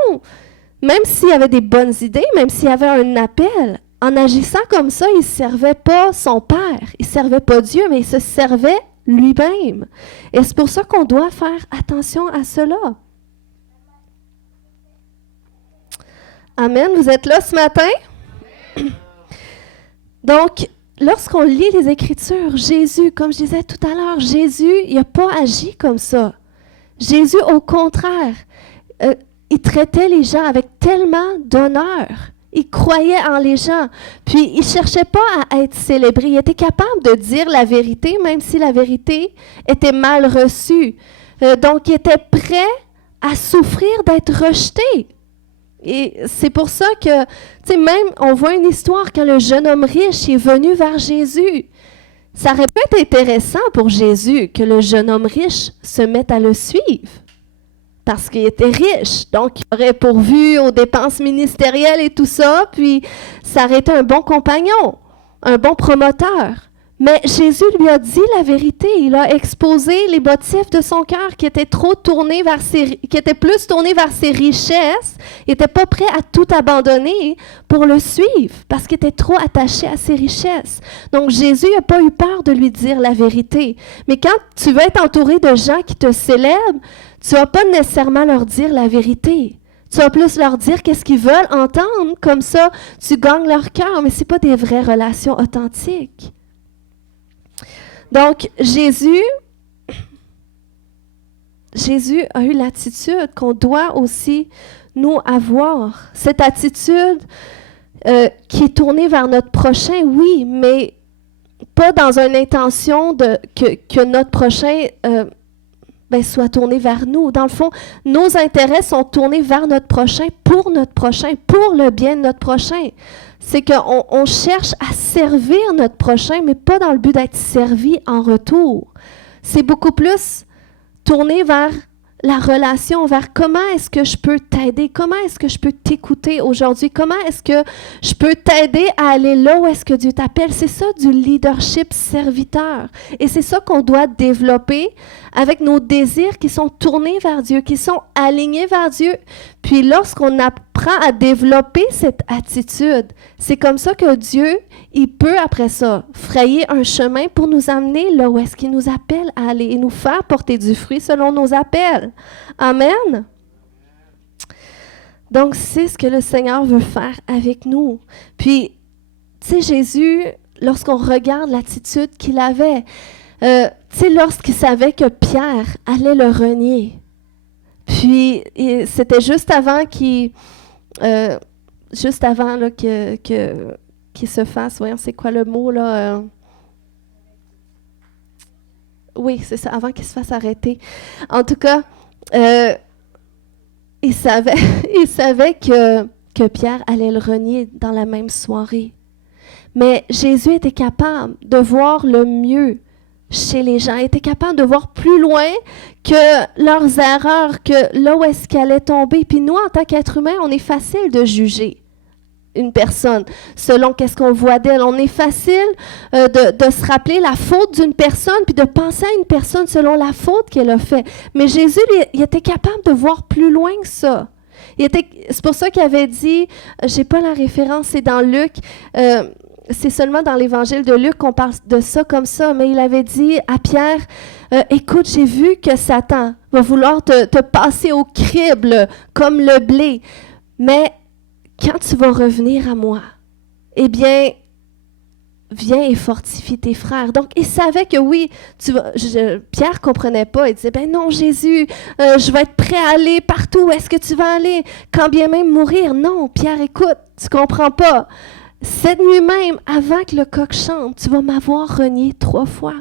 même s'il avait des bonnes idées, même s'il avait un appel, en agissant comme ça, il ne servait pas son père, il ne servait pas Dieu, mais il se servait lui-même. Et c'est pour ça qu'on doit faire attention à cela. Amen. Vous êtes là ce matin? Donc, lorsqu'on lit les Écritures, Jésus, comme je disais tout à l'heure, Jésus, il n'a pas agi comme ça. Jésus, au contraire, il traitait les gens avec tellement d'honneur. Il croyait en les gens. Puis, il ne cherchait pas à être célébré. Il était capable de dire la vérité, même si la vérité était mal reçue. Donc, il était prêt à souffrir d'être rejeté. Et c'est pour ça que, tu sais, même, on voit une histoire quand le jeune homme riche est venu vers Jésus. Ça aurait pu être intéressant pour Jésus que le jeune homme riche se mette à le suivre. Parce qu'il était riche, donc il aurait pourvu aux dépenses ministérielles et tout ça, puis ça aurait été un bon compagnon, un bon promoteur. Mais Jésus lui a dit la vérité, il a exposé les motifs de son cœur qui étaient plus tournés vers ses richesses, il n'était pas prêt à tout abandonner pour le suivre, parce qu'il était trop attaché à ses richesses. Donc Jésus n'a pas eu peur de lui dire la vérité. Mais quand tu veux être entouré de gens qui te célèbrent, tu ne vas pas nécessairement leur dire la vérité. Tu vas plus leur dire qu'est-ce qu'ils veulent entendre, comme ça tu gagnes leur cœur, mais ce n'est pas des vraies relations authentiques. Donc, Jésus a eu l'attitude qu'on doit aussi, nous, avoir. Cette attitude qui est tournée vers notre prochain, oui, mais pas dans une intention que notre prochain soit tourné vers nous. Dans le fond, nos intérêts sont tournés vers notre prochain, pour le bien de notre prochain. C'est qu'on cherche à servir notre prochain, mais pas dans le but d'être servi en retour. C'est beaucoup plus tourné vers la relation, vers comment est-ce que je peux t'aider, comment est-ce que je peux t'écouter aujourd'hui, comment est-ce que je peux t'aider à aller là où est-ce que Dieu t'appelle. C'est ça du leadership serviteur. Et c'est ça qu'on doit développer avec nos désirs qui sont tournés vers Dieu, qui sont alignés vers Dieu. Puis lorsqu'on apprend à développer cette attitude, c'est comme ça que Dieu, il peut après ça frayer un chemin pour nous amener là où est-ce qu'il nous appelle à aller et nous faire porter du fruit selon nos appels. Amen. Donc, c'est ce que le Seigneur veut faire avec nous. Puis, tu sais, Jésus, lorsqu'on regarde l'attitude qu'il avait, Tu sais, lorsqu'il savait que Pierre allait le renier. Puis, c'était juste avant là, qu'il se fasse, voyons, c'est quoi le mot, là? Oui, c'est ça, avant qu'il se fasse arrêter. En tout cas, il savait, il savait que Pierre allait le renier dans la même soirée. Mais Jésus était capable de voir le mieux chez les gens, était capable de voir plus loin que leurs erreurs, que là où est-ce qu'elle allait tomber. Puis nous, en tant qu'être humain, on est facile de juger une personne selon qu'est-ce qu'on voit d'elle. On est facile de se rappeler la faute d'une personne puis de penser à une personne selon la faute qu'elle a fait. Mais Jésus, il était capable de voir plus loin que ça. C'est pour ça qu'il avait dit, j'ai pas la référence, c'est dans Luc, c'est seulement dans l'évangile de Luc qu'on parle de ça comme ça, mais il avait dit à Pierre, écoute, j'ai vu que Satan va vouloir te passer au crible comme le blé, mais quand tu vas revenir à moi, eh bien, viens et fortifie tes frères. Donc, il savait que oui, Pierre ne comprenait pas. Il disait, ben non, Jésus, je vais être prêt à aller partout. Où est-ce que tu vas aller? Quand bien même mourir. Non, Pierre, écoute, tu ne comprends pas. Cette nuit même, avant que le coq chante, tu vas m'avoir renié 3 fois.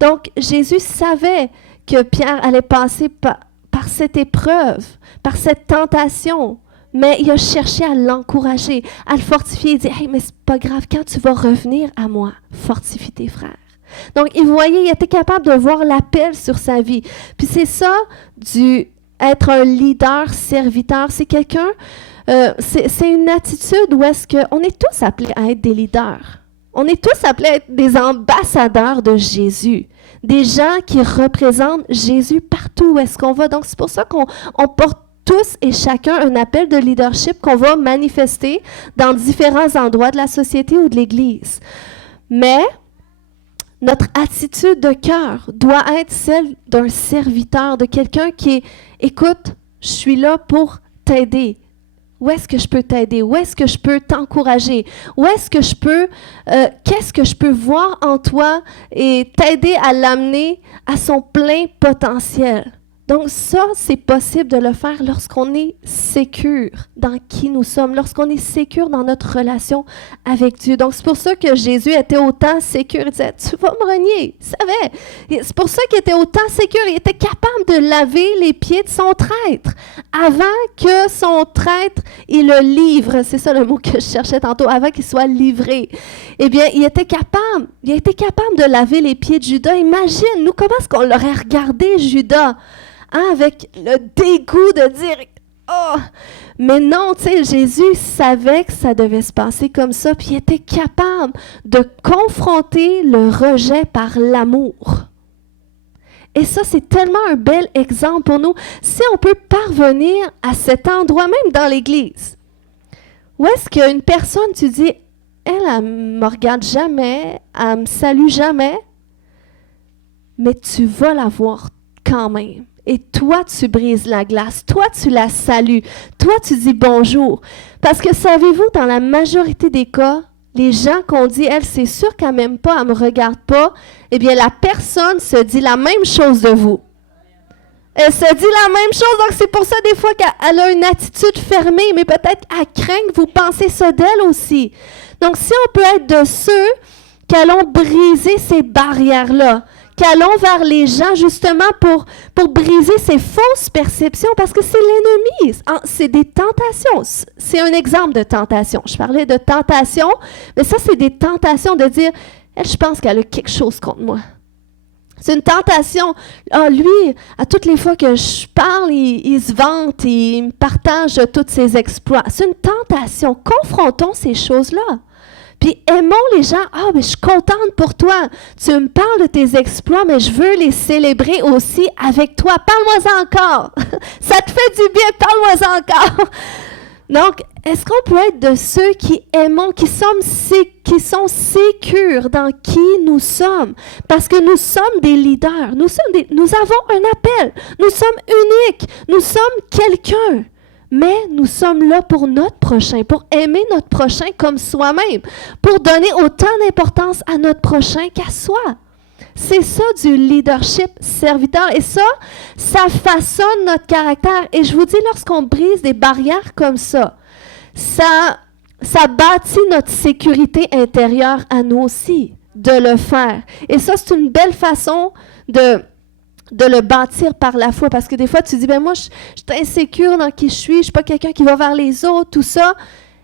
Donc, Jésus savait que Pierre allait passer par cette épreuve, par cette tentation. Mais il a cherché à l'encourager, à le fortifier. Il dit, « Hey, mais c'est pas grave, quand tu vas revenir à moi, fortifie tes frères. » Donc, il voyait, il était capable de voir l'appel sur sa vie. Puis c'est ça, être un leader, serviteur. C'est quelqu'un, c'est une attitude où est-ce qu'on est tous appelés à être des leaders. On est tous appelés à être des ambassadeurs de Jésus. Des gens qui représentent Jésus partout où est-ce qu'on va. Donc, c'est pour ça qu'on porte tous et chacun un appel de leadership qu'on va manifester dans différents endroits de la société ou de l'Église. Mais notre attitude de cœur doit être celle d'un serviteur, de quelqu'un qui est « Écoute, je suis là pour t'aider. Où est-ce que je peux t'aider? Où est-ce que je peux t'encourager? Où est-ce que je peux... qu'est-ce que je peux voir en toi et t'aider à l'amener à son plein potentiel? » Donc ça, c'est possible de le faire lorsqu'on est sécure dans qui nous sommes, lorsqu'on est sécure dans notre relation avec Dieu. Donc c'est pour ça que Jésus était autant sécure. Il disait, tu vas me renier. Il savait. C'est pour ça qu'il était autant sécure. Il était capable de laver les pieds de son traître avant que son traître, il le livre. C'est ça le mot que je cherchais tantôt, avant qu'il soit livré. Eh bien, il était capable de laver les pieds de Judas. Imagine, nous, comment est-ce qu'on l'aurait regardé, Judas? Avec le dégoût de dire « Oh! » Mais non, tu sais, Jésus savait que ça devait se passer comme ça, puis il était capable de confronter le rejet par l'amour. Et ça, c'est tellement un bel exemple pour nous. Si on peut parvenir à cet endroit, même dans l'Église, où est-ce qu'une personne, tu dis, elle me regarde jamais, elle me salue jamais, mais tu vas la voir quand même. Et toi, tu brises la glace. Toi, tu la salues. Toi, tu dis bonjour. Parce que savez-vous, dans la majorité des cas, les gens qu'on dit, elle, c'est sûr qu'elle m'aime pas, elle me regarde pas, eh bien, la personne se dit la même chose de vous. Elle se dit la même chose. Donc, c'est pour ça, des fois, qu'elle a une attitude fermée, mais peut-être elle craint que vous pensez ça d'elle aussi. Donc, si on peut être de ceux qui allons briser ces barrières-là, qu'allons vers les gens justement pour briser ces fausses perceptions, parce que c'est l'ennemi, c'est des tentations. C'est un exemple de tentation. Je parlais de tentation, mais ça, c'est des tentations de dire, elle, je pense qu'elle a quelque chose contre moi. C'est une tentation. Ah, lui, à toutes les fois que je parle, il se vante, il me partage tous ses exploits. C'est une tentation. Confrontons ces choses-là. Puis aimons les gens. Ah, mais je suis contente pour toi. Tu me parles de tes exploits, mais je veux les célébrer aussi avec toi. Parle-moi-en encore. Ça te fait du bien, parle-moi-en encore. Donc, est-ce qu'on peut être de ceux qui aimons, qui sont sécures dans qui nous sommes? Parce que nous sommes des leaders. Nous avons un appel. Nous sommes uniques. Nous sommes quelqu'un. Mais nous sommes là pour notre prochain, pour aimer notre prochain comme soi-même, pour donner autant d'importance à notre prochain qu'à soi. C'est ça du leadership serviteur. Et ça façonne notre caractère. Et je vous dis, lorsqu'on brise des barrières comme ça bâtit notre sécurité intérieure à nous aussi, de le faire. Et ça, c'est une belle façon de le bâtir par la foi. Parce que des fois, tu dis, moi, je suis insécure dans qui je suis pas quelqu'un qui va vers les autres, tout ça.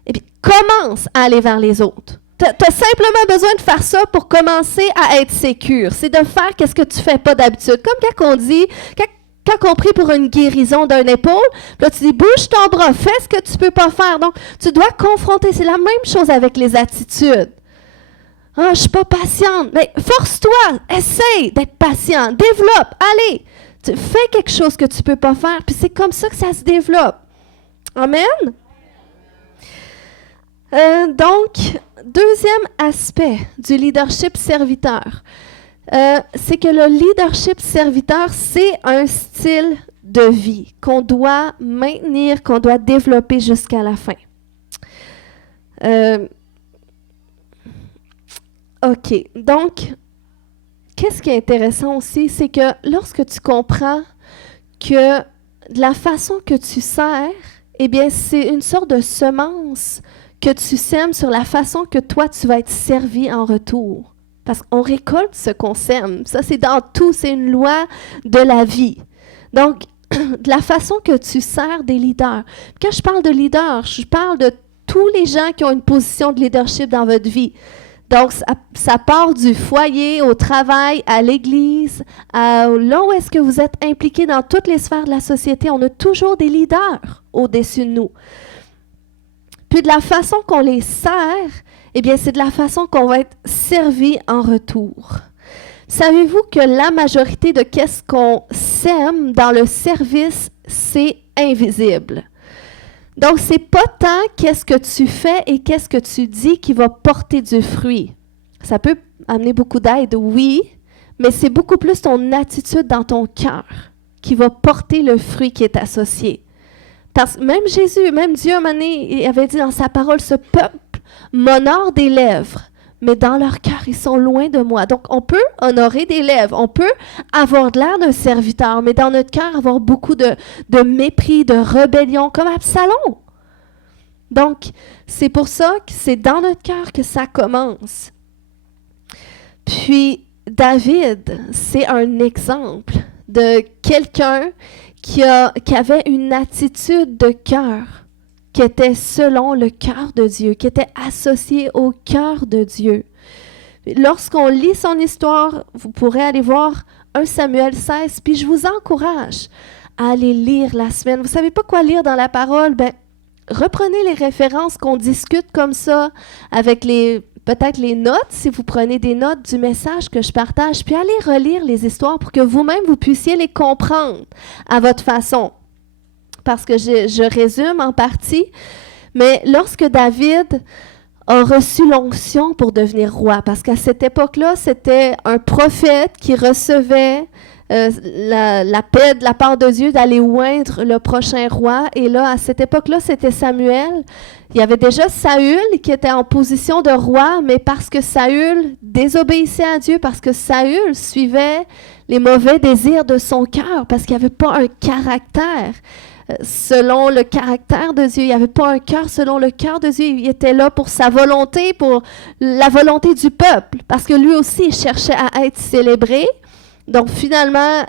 Et puis, commence à aller vers les autres. Tu as simplement besoin de faire ça pour commencer à être sécure. C'est de faire ce que tu fais pas d'habitude. Comme quand on dit, quand on prie pour une guérison d'un épaule, là, tu dis, bouge ton bras, fais ce que tu peux pas faire. Donc, tu dois confronter. C'est la même chose avec les attitudes. Ah, je suis pas patiente. Mais force-toi, essaye d'être patient, développe, allez. Tu fais quelque chose que tu peux pas faire, puis c'est comme ça que ça se développe. Amen? Donc, deuxième aspect du leadership serviteur, c'est que le leadership serviteur, c'est un style de vie qu'on doit maintenir, qu'on doit développer jusqu'à la fin. OK. Donc, qu'est-ce qui est intéressant aussi, c'est que lorsque tu comprends que de la façon que tu sers, eh bien, c'est une sorte de semence que tu sèmes sur la façon que toi, tu vas être servi en retour. Parce qu'on récolte ce qu'on sème. Ça, c'est dans tout, c'est une loi de la vie. Donc, de la façon que tu sers des leaders. Quand je parle de leaders, je parle de tous les gens qui ont une position de leadership dans votre vie. Donc, ça part du foyer, au travail, à l'église, là où est-ce que vous êtes impliqués dans toutes les sphères de la société. On a toujours des leaders au-dessus de nous. Puis de la façon qu'on les sert, eh bien, c'est de la façon qu'on va être servi en retour. Savez-vous que la majorité de qu'est-ce qu'on sème dans le service, c'est invisible. Donc, c'est pas tant qu'est-ce que tu fais et qu'est-ce que tu dis qui va porter du fruit. Ça peut amener beaucoup d'aide, oui, mais c'est beaucoup plus ton attitude dans ton cœur qui va porter le fruit qui est associé. Parce que même Jésus, même Dieu, à un moment donné, il avait dit dans sa parole, ce peuple m'honore des lèvres, mais dans leur cœur, ils sont loin de moi. Donc, on peut honorer des lèvres, on peut avoir de l'air d'un serviteur, mais dans notre cœur, avoir beaucoup de mépris, de rébellion, comme Absalom. Donc, c'est pour ça que c'est dans notre cœur que ça commence. Puis, David, c'est un exemple de quelqu'un qui avait une attitude de cœur qui était selon le cœur de Dieu, qui était associée au cœur de Dieu. Lorsqu'on lit son histoire, vous pourrez aller voir 1 Samuel 16, puis je vous encourage à aller lire la semaine. Vous ne savez pas quoi lire dans la parole? Ben, reprenez les références qu'on discute comme ça, avec peut-être les notes, si vous prenez des notes du message que je partage, puis allez relire les histoires pour que vous-même, vous puissiez les comprendre à votre façon. Parce que je résume en partie, mais lorsque David a reçu l'onction pour devenir roi, parce qu'à cette époque-là, c'était un prophète qui recevait la paix de la part de Dieu d'aller oindre le prochain roi. Et là, à cette époque-là, c'était Samuel. Il y avait déjà Saül qui était en position de roi, mais parce que Saül désobéissait à Dieu, parce que Saül suivait les mauvais désirs de son cœur, parce qu'il n'y avait pas un caractère selon le caractère de Dieu. Il n'y avait pas un cœur selon le cœur de Dieu. Il était là pour sa volonté, pour la volonté du peuple, parce que lui aussi, il cherchait à être célébré. Donc, finalement,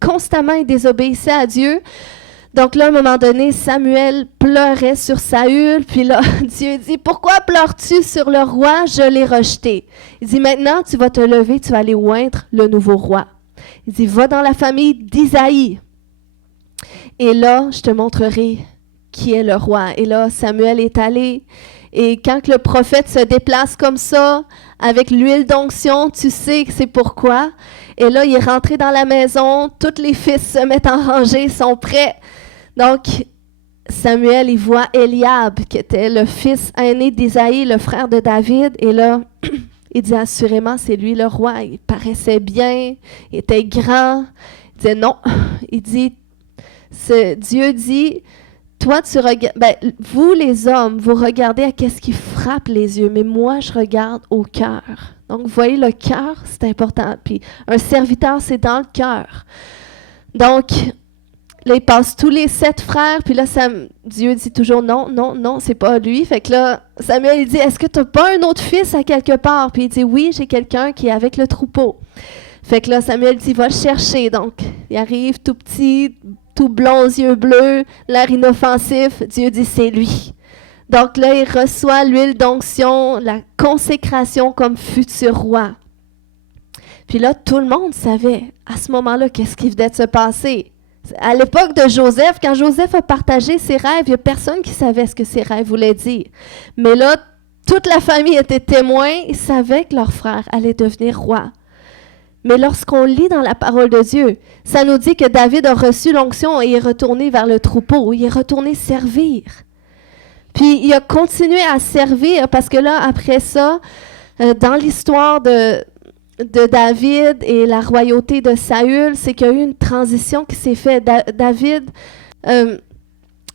constamment, il désobéissait à Dieu. Donc là, à un moment donné, Samuel pleurait sur Saül, puis là, Dieu dit, « Pourquoi pleures-tu sur le roi? Je l'ai rejeté. » Il dit, « Maintenant, tu vas te lever, tu vas aller oindre le nouveau roi. » Il dit, « Va dans la famille d'Isaïe. Et là, je te montrerai qui est le roi. » Et là, Samuel est allé. Et quand le prophète se déplace comme ça, avec l'huile d'onction, tu sais que c'est pourquoi. Et là, il est rentré dans la maison, tous les fils se mettent en rangée, sont prêts. Donc, Samuel, il voit Eliab, qui était le fils aîné d'Isaïe, le frère de David. Et là, il dit assurément, c'est lui le roi. Il paraissait bien, il était grand. Il dit non. Il dit, Dieu dit, toi, vous les hommes, vous regardez à qu'est-ce qui frappe les yeux, mais moi, je regarde au cœur. Donc, vous voyez, le cœur, c'est important. Puis, un serviteur, c'est dans le cœur. Donc, là, il passe tous les 7 frères, puis là, Dieu dit toujours non, non, non, c'est pas lui. Fait que là, Samuel, il dit, est-ce que tu n'as pas un autre fils à quelque part? Puis il dit, oui, j'ai quelqu'un qui est avec le troupeau. Fait que là, Samuel dit, va le chercher. Donc, il arrive tout petit, tout blond aux yeux bleus, l'air inoffensif. Dieu dit, c'est lui. Donc là, il reçoit l'huile d'onction, la consécration comme futur roi. Puis là, tout le monde savait, à ce moment-là, qu'est-ce qui venait de se passer. À l'époque de Joseph, quand Joseph a partagé ses rêves, il n'y a personne qui savait ce que ses rêves voulaient dire. Mais là, toute la famille était témoin, ils savaient que leur frère allait devenir roi. Mais lorsqu'on lit dans la parole de Dieu, ça nous dit que David a reçu l'onction et est retourné vers le troupeau, il est retourné servir. Puis il a continué à servir parce que là, après ça, dans l'histoire de David et la royauté de Saül, c'est qu'il y a eu une transition qui s'est faite. David,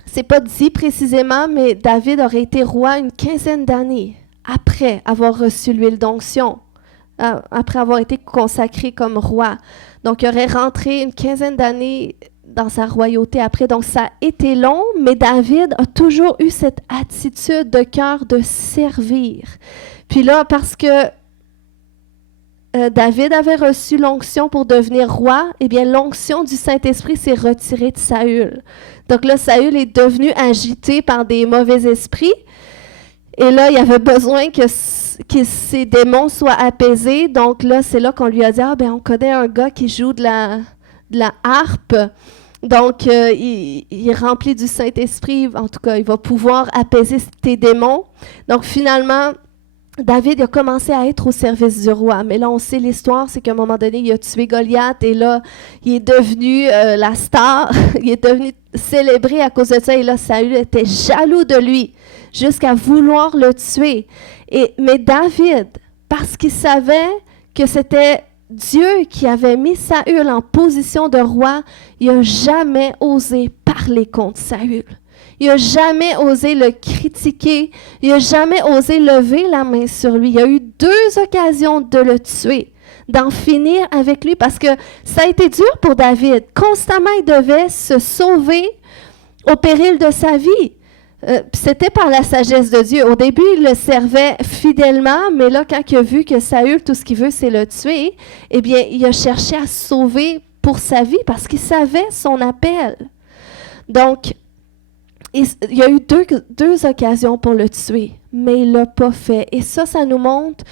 c'est pas dit précisément, mais David aurait été roi une 15aine d'années après avoir reçu l'huile d'onction, après avoir été consacré comme roi. Donc, il aurait rentré une 15aine d'années dans sa royauté après. Donc, ça a été long, mais David a toujours eu cette attitude de cœur de servir. Puis là, parce que David avait reçu l'onction pour devenir roi, eh bien, l'onction du Saint-Esprit s'est retirée de Saül. Donc là, Saül est devenu agité par des mauvais esprits. Et là, il avait besoin que ces démons soient apaisés. Donc là, c'est là qu'on lui a dit, on connaît un gars qui joue de la harpe. Donc, il est rempli du Saint-Esprit. En tout cas, il va pouvoir apaiser tes démons. Donc, finalement, David a commencé à être au service du roi. Mais là, on sait l'histoire, c'est qu'à un moment donné, il a tué Goliath et là, il est devenu la star. Il est devenu célébré à cause de ça. Et là, Saül était jaloux de lui jusqu'à vouloir le tuer. Mais David, parce qu'il savait que c'était Dieu qui avait mis Saül en position de roi, il n'a jamais osé parler contre Saül. Il n'a jamais osé le critiquer. Il n'a jamais osé lever la main sur lui. Il y a eu 2 occasions de le tuer, d'en finir avec lui, parce que ça a été dur pour David. Constamment, il devait se sauver au péril de sa vie. C'était par la sagesse de Dieu. Au début, il le servait fidèlement, mais là, quand il a vu que Saül, tout ce qu'il veut, c'est le tuer, eh bien, il a cherché à se sauver pour sa vie parce qu'il savait son appel. Donc, il y a eu deux occasions pour le tuer, mais il ne l'a pas fait. Et ça nous montre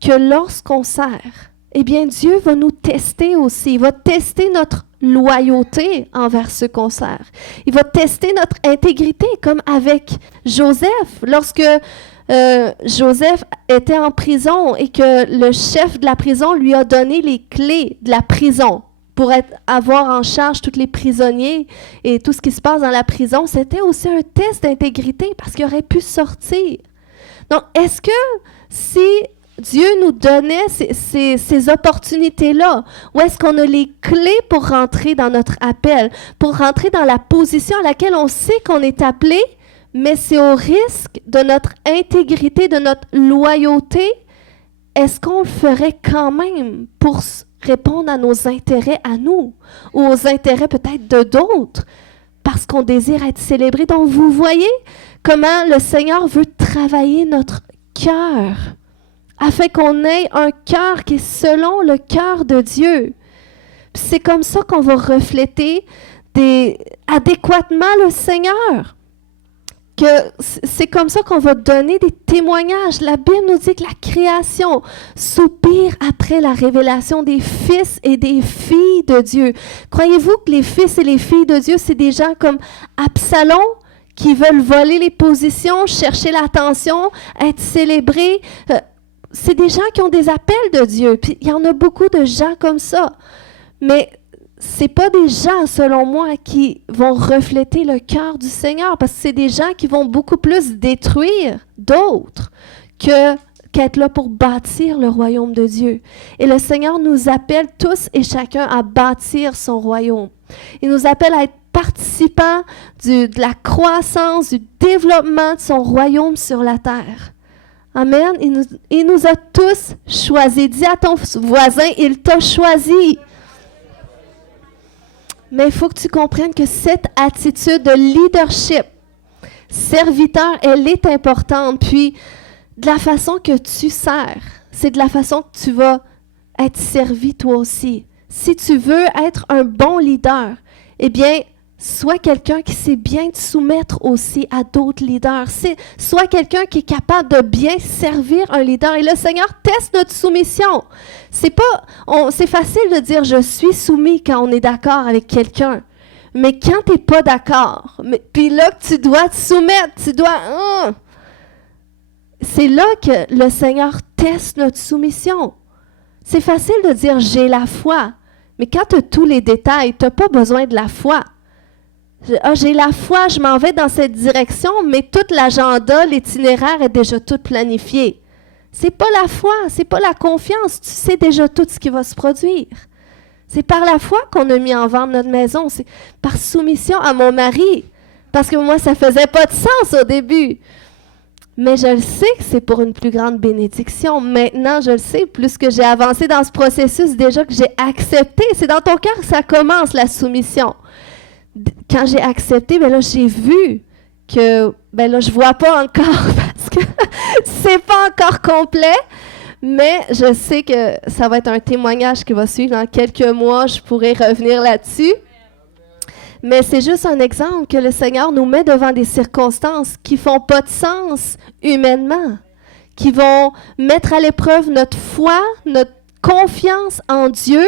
que lorsqu'on sert, eh bien, Dieu va nous tester aussi. Il va tester notre loyauté envers ce qu'on sert. Il va tester notre intégrité, comme avec Joseph. Lorsque Joseph était en prison et que le chef de la prison lui a donné les clés de la prison pour avoir en charge tous les prisonniers et tout ce qui se passe dans la prison, c'était aussi un test d'intégrité parce qu'il aurait pu sortir. Donc, est-ce que si Dieu nous donnait ces opportunités-là, où est-ce qu'on a les clés pour rentrer dans notre appel, pour rentrer dans la position à laquelle on sait qu'on est appelé, mais c'est au risque de notre intégrité, de notre loyauté, est-ce qu'on le ferait quand même pour répondre à nos intérêts à nous, ou aux intérêts peut-être de d'autres, parce qu'on désire être célébré? Donc, vous voyez comment le Seigneur veut travailler notre cœur, afin qu'on ait un cœur qui est selon le cœur de Dieu. Puis c'est comme ça qu'on va refléter adéquatement le Seigneur. Que c'est comme ça qu'on va donner des témoignages. La Bible nous dit que la création soupire après la révélation des fils et des filles de Dieu. Croyez-vous que les fils et les filles de Dieu, c'est des gens comme Absalom qui veulent voler les positions, chercher l'attention, être célébrés? C'est des gens qui ont des appels de Dieu. Puis il y en a beaucoup de gens comme ça. Mais c'est pas des gens, selon moi, qui vont refléter le cœur du Seigneur, parce que c'est des gens qui vont beaucoup plus détruire d'autres qu'être là pour bâtir le royaume de Dieu. Et le Seigneur nous appelle tous et chacun à bâtir son royaume. Il nous appelle à être participants participants de la croissance, du développement de son royaume sur la terre. Amen. Il nous a tous choisis. Dis à ton voisin, il t'a choisi. Mais il faut que tu comprennes que cette attitude de leadership, serviteur, elle est importante. Puis, de la façon que tu sers, c'est de la façon que tu vas être servi toi aussi. Si tu veux être un bon leader, eh bien, sois quelqu'un qui sait bien te soumettre aussi à d'autres leaders. Sois quelqu'un qui est capable de bien servir un leader. Et le Seigneur teste notre soumission. C'est facile de dire « je suis soumis » quand on est d'accord avec quelqu'un. Mais quand tu n'es pas d'accord, puis là que tu dois te soumettre, c'est là que le Seigneur teste notre soumission. C'est facile de dire « j'ai la foi », mais quand tu as tous les détails, tu n'as pas besoin de la foi. J'ai la foi, je m'en vais dans cette direction, mais tout l'agenda, l'itinéraire est déjà tout planifié. C'est pas la foi, c'est pas la confiance. Tu sais déjà tout ce qui va se produire. C'est par la foi qu'on a mis en vente notre maison. C'est par soumission à mon mari. Parce que moi, ça faisait pas de sens au début. Mais je le sais que c'est pour une plus grande bénédiction. Maintenant, je le sais, plus que j'ai avancé dans ce processus, déjà que j'ai accepté. C'est dans ton cœur que ça commence, la soumission. Quand j'ai accepté, ben là, j'ai vu que, ben là, je vois pas encore parce que c'est pas encore complet, mais je sais que ça va être un témoignage qui va suivre dans quelques mois. Je pourrai revenir là-dessus. Mais c'est juste un exemple que le Seigneur nous met devant des circonstances qui font pas de sens humainement, qui vont mettre à l'épreuve notre foi, notre confiance en Dieu.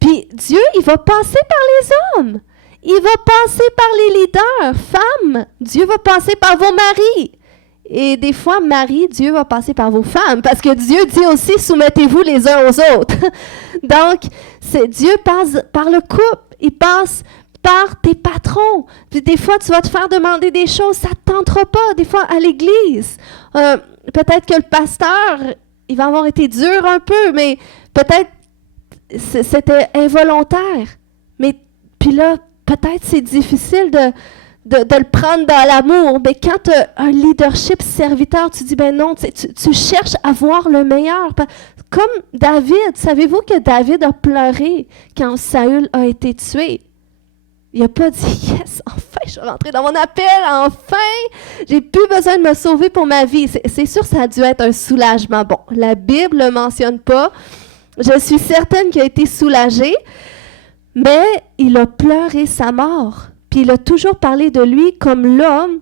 Puis Dieu, il va passer par les hommes. Il va passer par les leaders, femmes. Dieu va passer par vos maris. Et des fois, Marie, Dieu va passer par vos femmes. Parce que Dieu dit aussi, soumettez-vous les uns aux autres. Donc, Dieu passe par le couple. Il passe par tes patrons. Puis des fois, tu vas te faire demander des choses, ça ne te tentera pas. Des fois, à l'église. Peut-être que le pasteur, il va avoir été dur un peu, mais peut-être c'était involontaire. Mais puis là, peut-être c'est difficile de le prendre dans l'amour, mais quand tu as un leadership serviteur, tu dis, ben non, tu cherches à voir le meilleur. Comme David, savez-vous que David a pleuré quand Saül a été tué? Il n'a pas dit, yes, enfin, je suis rentré dans mon appel, enfin, j'ai plus besoin de me sauver pour ma vie. C'est sûr que ça a dû être un soulagement. Bon, la Bible ne le mentionne pas. Je suis certaine qu'il a été soulagé. Mais il a pleuré sa mort. Puis il a toujours parlé de lui comme l'homme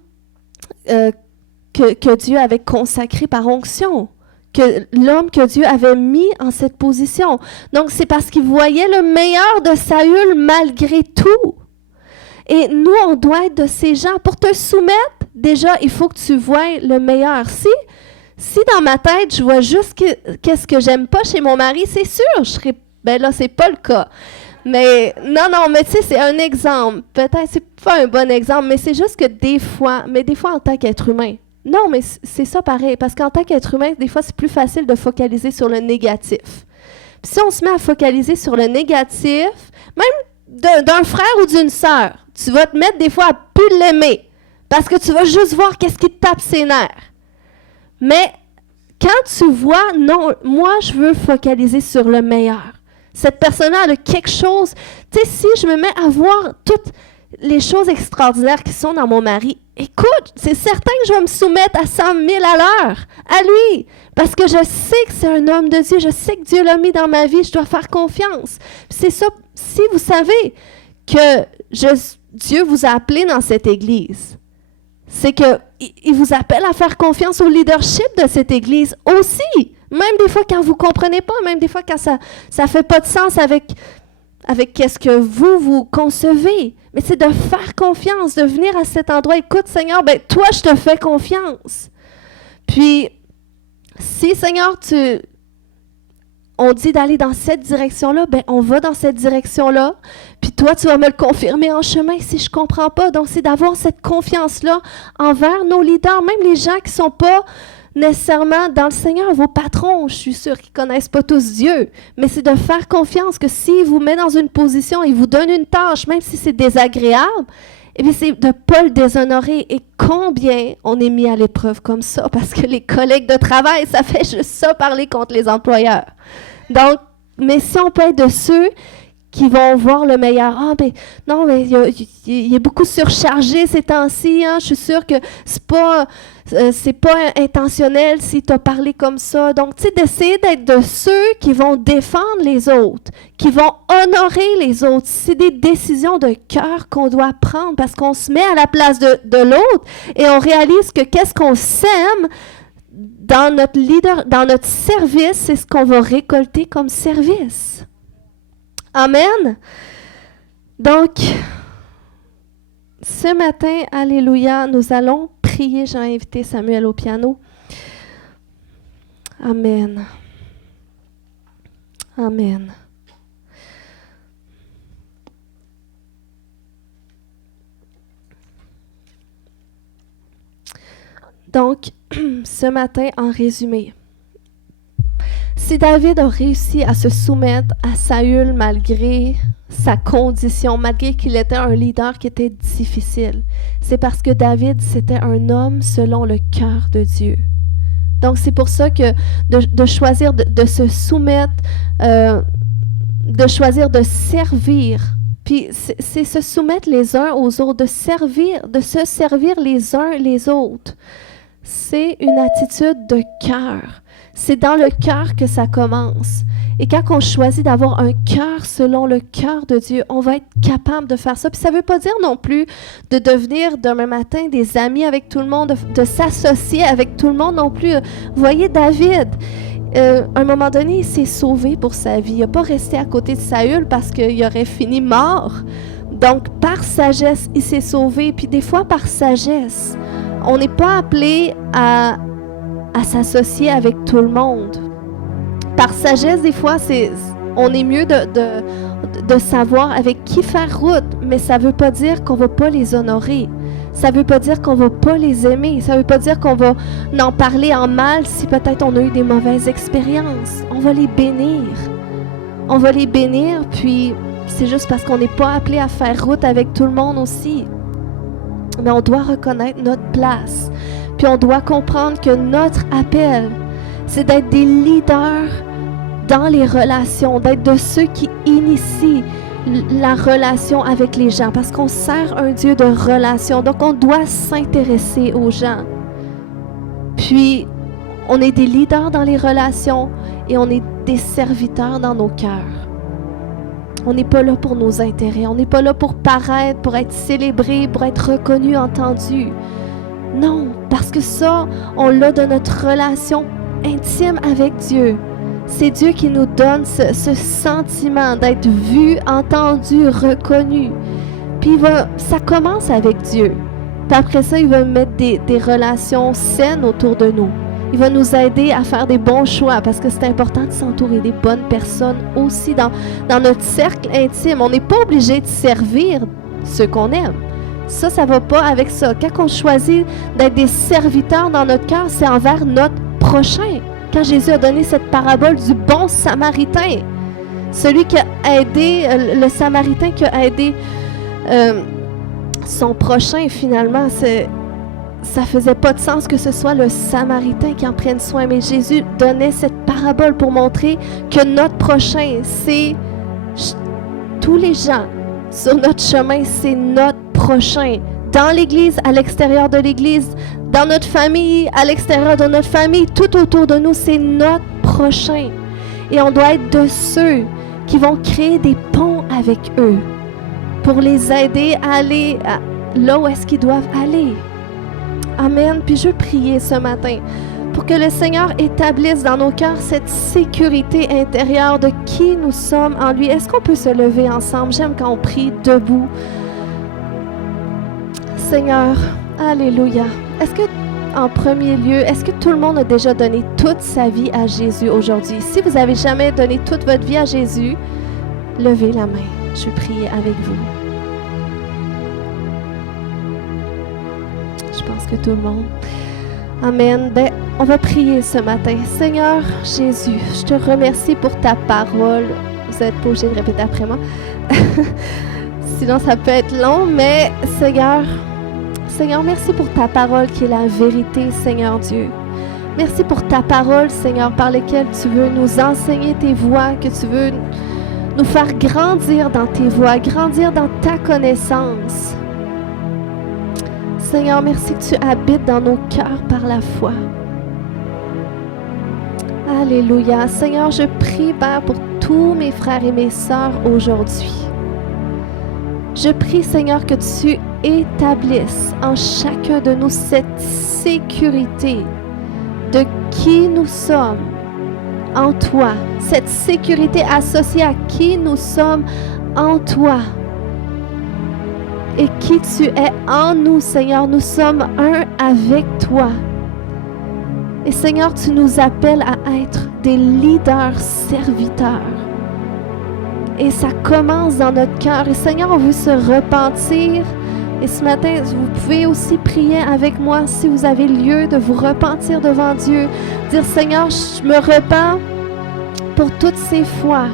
que Dieu avait consacré par onction. Que l'homme que Dieu avait mis en cette position. Donc c'est parce qu'il voyait le meilleur de Saül malgré tout. Et nous, on doit être de ces gens. Pour te soumettre, déjà, il faut que tu vois le meilleur. Si dans ma tête, je vois juste qu'est-ce que j'aime pas chez mon mari, c'est sûr, ben là, c'est pas le cas. Mais non, mais tu sais, c'est un exemple. Peut-être c'est pas un bon exemple, mais c'est juste que des fois en tant qu'être humain. Non, mais c'est ça pareil, parce qu'en tant qu'être humain, des fois, c'est plus facile de focaliser sur le négatif. Puis si on se met à focaliser sur le négatif, même d'un frère ou d'une sœur, tu vas te mettre des fois à plus l'aimer, parce que tu vas juste voir qu'est-ce qui te tape ses nerfs. Mais quand tu vois, non, moi, je veux focaliser sur le meilleur. Cette personne-là a quelque chose. Tu sais, si je me mets à voir toutes les choses extraordinaires qui sont dans mon mari, écoute, c'est certain que je vais me soumettre à 100 000 à l'heure, à lui, parce que je sais que c'est un homme de Dieu, je sais que Dieu l'a mis dans ma vie, je dois faire confiance. C'est ça, si vous savez que Dieu vous a appelé dans cette église, c'est qu'il vous appelle à faire confiance au leadership de cette église aussi. Même des fois quand vous ne comprenez pas, même des fois quand ça ne fait pas de sens avec qu'est-ce que vous concevez. Mais c'est de faire confiance, de venir à cet endroit. Écoute, Seigneur, ben toi, je te fais confiance. Puis, si, Seigneur, on dit d'aller dans cette direction-là, ben on va dans cette direction-là. Puis toi, tu vas me le confirmer en chemin si je ne comprends pas. Donc, c'est d'avoir cette confiance-là envers nos leaders, même les gens qui ne sont pas nécessairement dans le Seigneur, vos patrons, je suis sûre qu'ils ne connaissent pas tous Dieu, mais c'est de faire confiance que s'il vous met dans une position, il vous donne une tâche, même si c'est désagréable, Et puis c'est de ne pas le déshonorer. Et combien on est mis à l'épreuve comme ça, parce que les collègues de travail, ça fait juste ça, parler contre les employeurs. Donc, mais si on peut être de ceux qui vont voir le meilleur. Ah, ben non, mais il est beaucoup surchargé ces temps-ci. Hein? Je suis sûre que c'est pas intentionnel si tu as parlé comme ça. Donc, tu sais, d'essayer d'être de ceux qui vont défendre les autres, qui vont honorer les autres. C'est des décisions de cœur qu'on doit prendre parce qu'on se met à la place de l'autre et on réalise que qu'est-ce qu'on sème dans notre service, c'est ce qu'on va récolter comme service. Amen. Donc, ce matin, alléluia, nous allons prier. J'ai invité Samuel au piano. Amen. Amen. Donc, ce matin, en résumé, si David a réussi à se soumettre à Saül malgré sa condition, malgré qu'il était un leader qui était difficile, c'est parce que David, c'était un homme selon le cœur de Dieu. Donc, c'est pour ça que de choisir de se soumettre, de choisir de servir, puis c'est se soumettre les uns aux autres, de se servir les uns les autres. C'est une attitude de cœur. C'est dans le cœur que ça commence. Et quand on choisit d'avoir un cœur selon le cœur de Dieu, on va être capable de faire ça. Puis ça ne veut pas dire non plus de devenir demain matin des amis avec tout le monde, de s'associer avec tout le monde non plus. Voyez David, à un moment donné, il s'est sauvé pour sa vie. Il n'a pas resté à côté de Saül parce qu'il aurait fini mort. Donc, par sagesse, il s'est sauvé. Puis des fois, par sagesse, on n'est pas appelé à s'associer avec tout le monde. Par sagesse, des fois, on est mieux de savoir avec qui faire route, mais ça ne veut pas dire qu'on ne va pas les honorer. Ça ne veut pas dire qu'on ne va pas les aimer. Ça ne veut pas dire qu'on va en parler en mal si peut-être on a eu des mauvaises expériences. On va les bénir. On va les bénir, puis c'est juste parce qu'on n'est pas appelé à faire route avec tout le monde aussi. Mais on doit reconnaître notre place. Puis on doit comprendre que notre appel, c'est d'être des leaders dans les relations, d'être de ceux qui initient la relation avec les gens, parce qu'on sert un Dieu de relation. Donc on doit s'intéresser aux gens. Puis on est des leaders dans les relations et on est des serviteurs dans nos cœurs. On n'est pas là pour nos intérêts, on n'est pas là pour paraître, pour être célébré, pour être reconnu, entendu. Non, parce que ça, on l'a de notre relation intime avec Dieu. C'est Dieu qui nous donne ce sentiment d'être vu, entendu, reconnu. Puis ça commence avec Dieu. Puis après ça, il va mettre des relations saines autour de nous. Il va nous aider à faire des bons choix parce que c'est important de s'entourer des bonnes personnes aussi dans notre cercle intime. On n'est pas obligé de servir ceux qu'on aime. Ça ne va pas avec ça. Quand on choisit d'être des serviteurs dans notre cœur, c'est envers notre prochain. Quand Jésus a donné cette parabole du bon Samaritain, celui qui a aidé, le Samaritain qui a aidé son prochain, finalement, ça ne faisait pas de sens que ce soit le Samaritain qui en prenne soin. Mais Jésus donnait cette parabole pour montrer que notre prochain, c'est tous les gens sur notre chemin, c'est notre prochain. Dans l'Église, à l'extérieur de l'Église, dans notre famille, à l'extérieur de notre famille, tout autour de nous, c'est notre prochain. Et on doit être de ceux qui vont créer des ponts avec eux pour les aider à aller là où est-ce qu'ils doivent aller. Amen. Puis je veux prier ce matin pour que le Seigneur établisse dans nos cœurs cette sécurité intérieure de qui nous sommes en lui. Est-ce qu'on peut se lever ensemble? J'aime quand on prie debout. Seigneur, alléluia. Est-ce que, en premier lieu, est-ce que tout le monde a déjà donné toute sa vie à Jésus aujourd'hui? Si vous n'avez jamais donné toute votre vie à Jésus, levez la main. Je vais prier avec vous. Je pense que tout le monde. Amen. Ben, on va prier ce matin. Seigneur Jésus, je te remercie pour ta parole. Vous n'êtes pas obligé de répéter après moi. sinon ça peut être long, mais Seigneur, merci pour ta parole qui est la vérité, Seigneur Dieu. Merci pour ta parole, Seigneur, par laquelle tu veux nous enseigner tes voies, que tu veux nous faire grandir dans tes voies, grandir dans ta connaissance. Seigneur, merci que tu habites dans nos cœurs par la foi. Alléluia. Seigneur, je prie, Père, pour tous mes frères et mes sœurs aujourd'hui. Je prie, Seigneur, que tu établisses en chacun de nous cette sécurité de qui nous sommes en toi, cette sécurité associée à qui nous sommes en toi et qui tu es en nous, Seigneur. Nous sommes un avec toi. Et Seigneur, tu nous appelles à être des leaders serviteurs. Et ça commence dans notre cœur. Et Seigneur, on veut se repentir. Et ce matin, vous pouvez aussi prier avec moi si vous avez lieu de vous repentir devant Dieu. Dire, Seigneur, je me repens pour toutes ces fois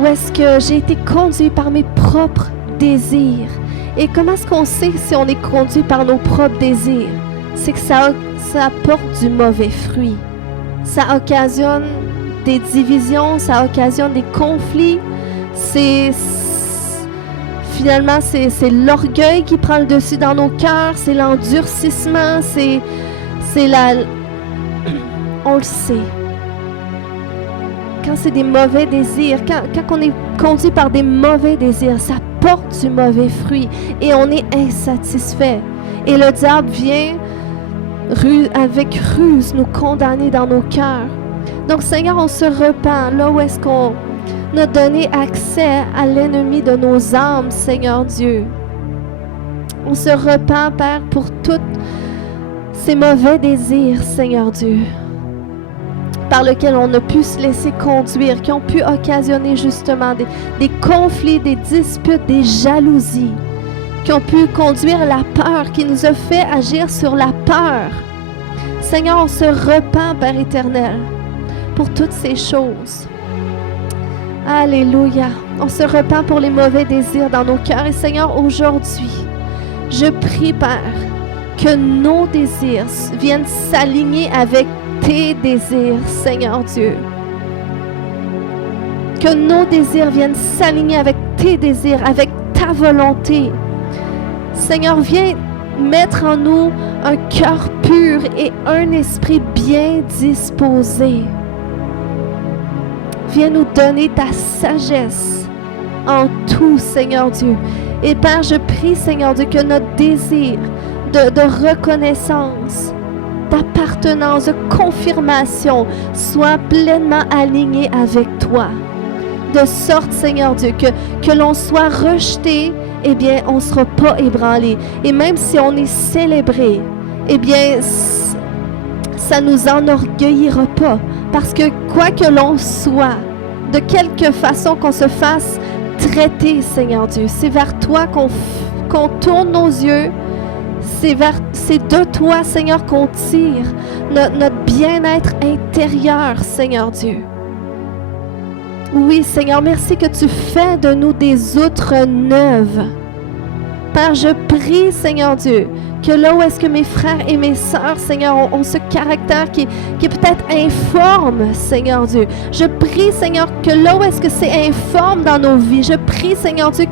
où est-ce que j'ai été conduit par mes propres désirs. Et comment est-ce qu'on sait si on est conduit par nos propres désirs? C'est que ça apporte du mauvais fruit. Ça occasionne des divisions, ça occasionne des conflits. Finalement, c'est l'orgueil qui prend le dessus dans nos cœurs, c'est l'endurcissement, on le sait. Quand c'est des mauvais désirs, quand on est conduit par des mauvais désirs, ça porte du mauvais fruit et on est insatisfait. Et le diable vient avec ruse nous condamner dans nos cœurs. Donc, Seigneur, on se repent là où est-ce qu'on a donné accès à l'ennemi de nos âmes, Seigneur Dieu. On se repent, Père, pour tous ces mauvais désirs, Seigneur Dieu, par lesquels on a pu se laisser conduire, qui ont pu occasionner justement des conflits, des disputes, des jalousies, qui ont pu conduire à la peur, qui nous a fait agir sur la peur. Seigneur, on se repent, Père éternel, pour toutes ces choses. Alléluia. On se repent pour les mauvais désirs dans nos cœurs. Et Seigneur, aujourd'hui, je prie, Père, que nos désirs viennent s'aligner avec tes désirs, Seigneur Dieu. Que nos désirs viennent s'aligner avec tes désirs, avec ta volonté. Seigneur, viens mettre en nous un cœur pur et un esprit bien disposé. Viens nous donner ta sagesse en tout, Seigneur Dieu. Et Père, je prie, Seigneur Dieu, que notre désir de reconnaissance, d'appartenance, de confirmation soit pleinement aligné avec toi. De sorte, Seigneur Dieu, que l'on soit rejeté, eh bien, on ne sera pas ébranlé. Et même si on est célébré, eh bien, ça ne nous enorgueillira pas. Parce que quoi que l'on soit, de quelque façon qu'on se fasse traiter, Seigneur Dieu, c'est vers toi qu'on tourne nos yeux. C'est de toi, Seigneur, qu'on tire notre bien-être intérieur, Seigneur Dieu. Oui, Seigneur, merci que tu fais de nous des outres neuves. Père, je prie, Seigneur Dieu, que là où est-ce que mes frères et mes sœurs, Seigneur, ont ce caractère qui est peut-être informe, Seigneur Dieu. Je prie, Seigneur, que là où est-ce que c'est informe dans nos vies, je prie, Seigneur Dieu,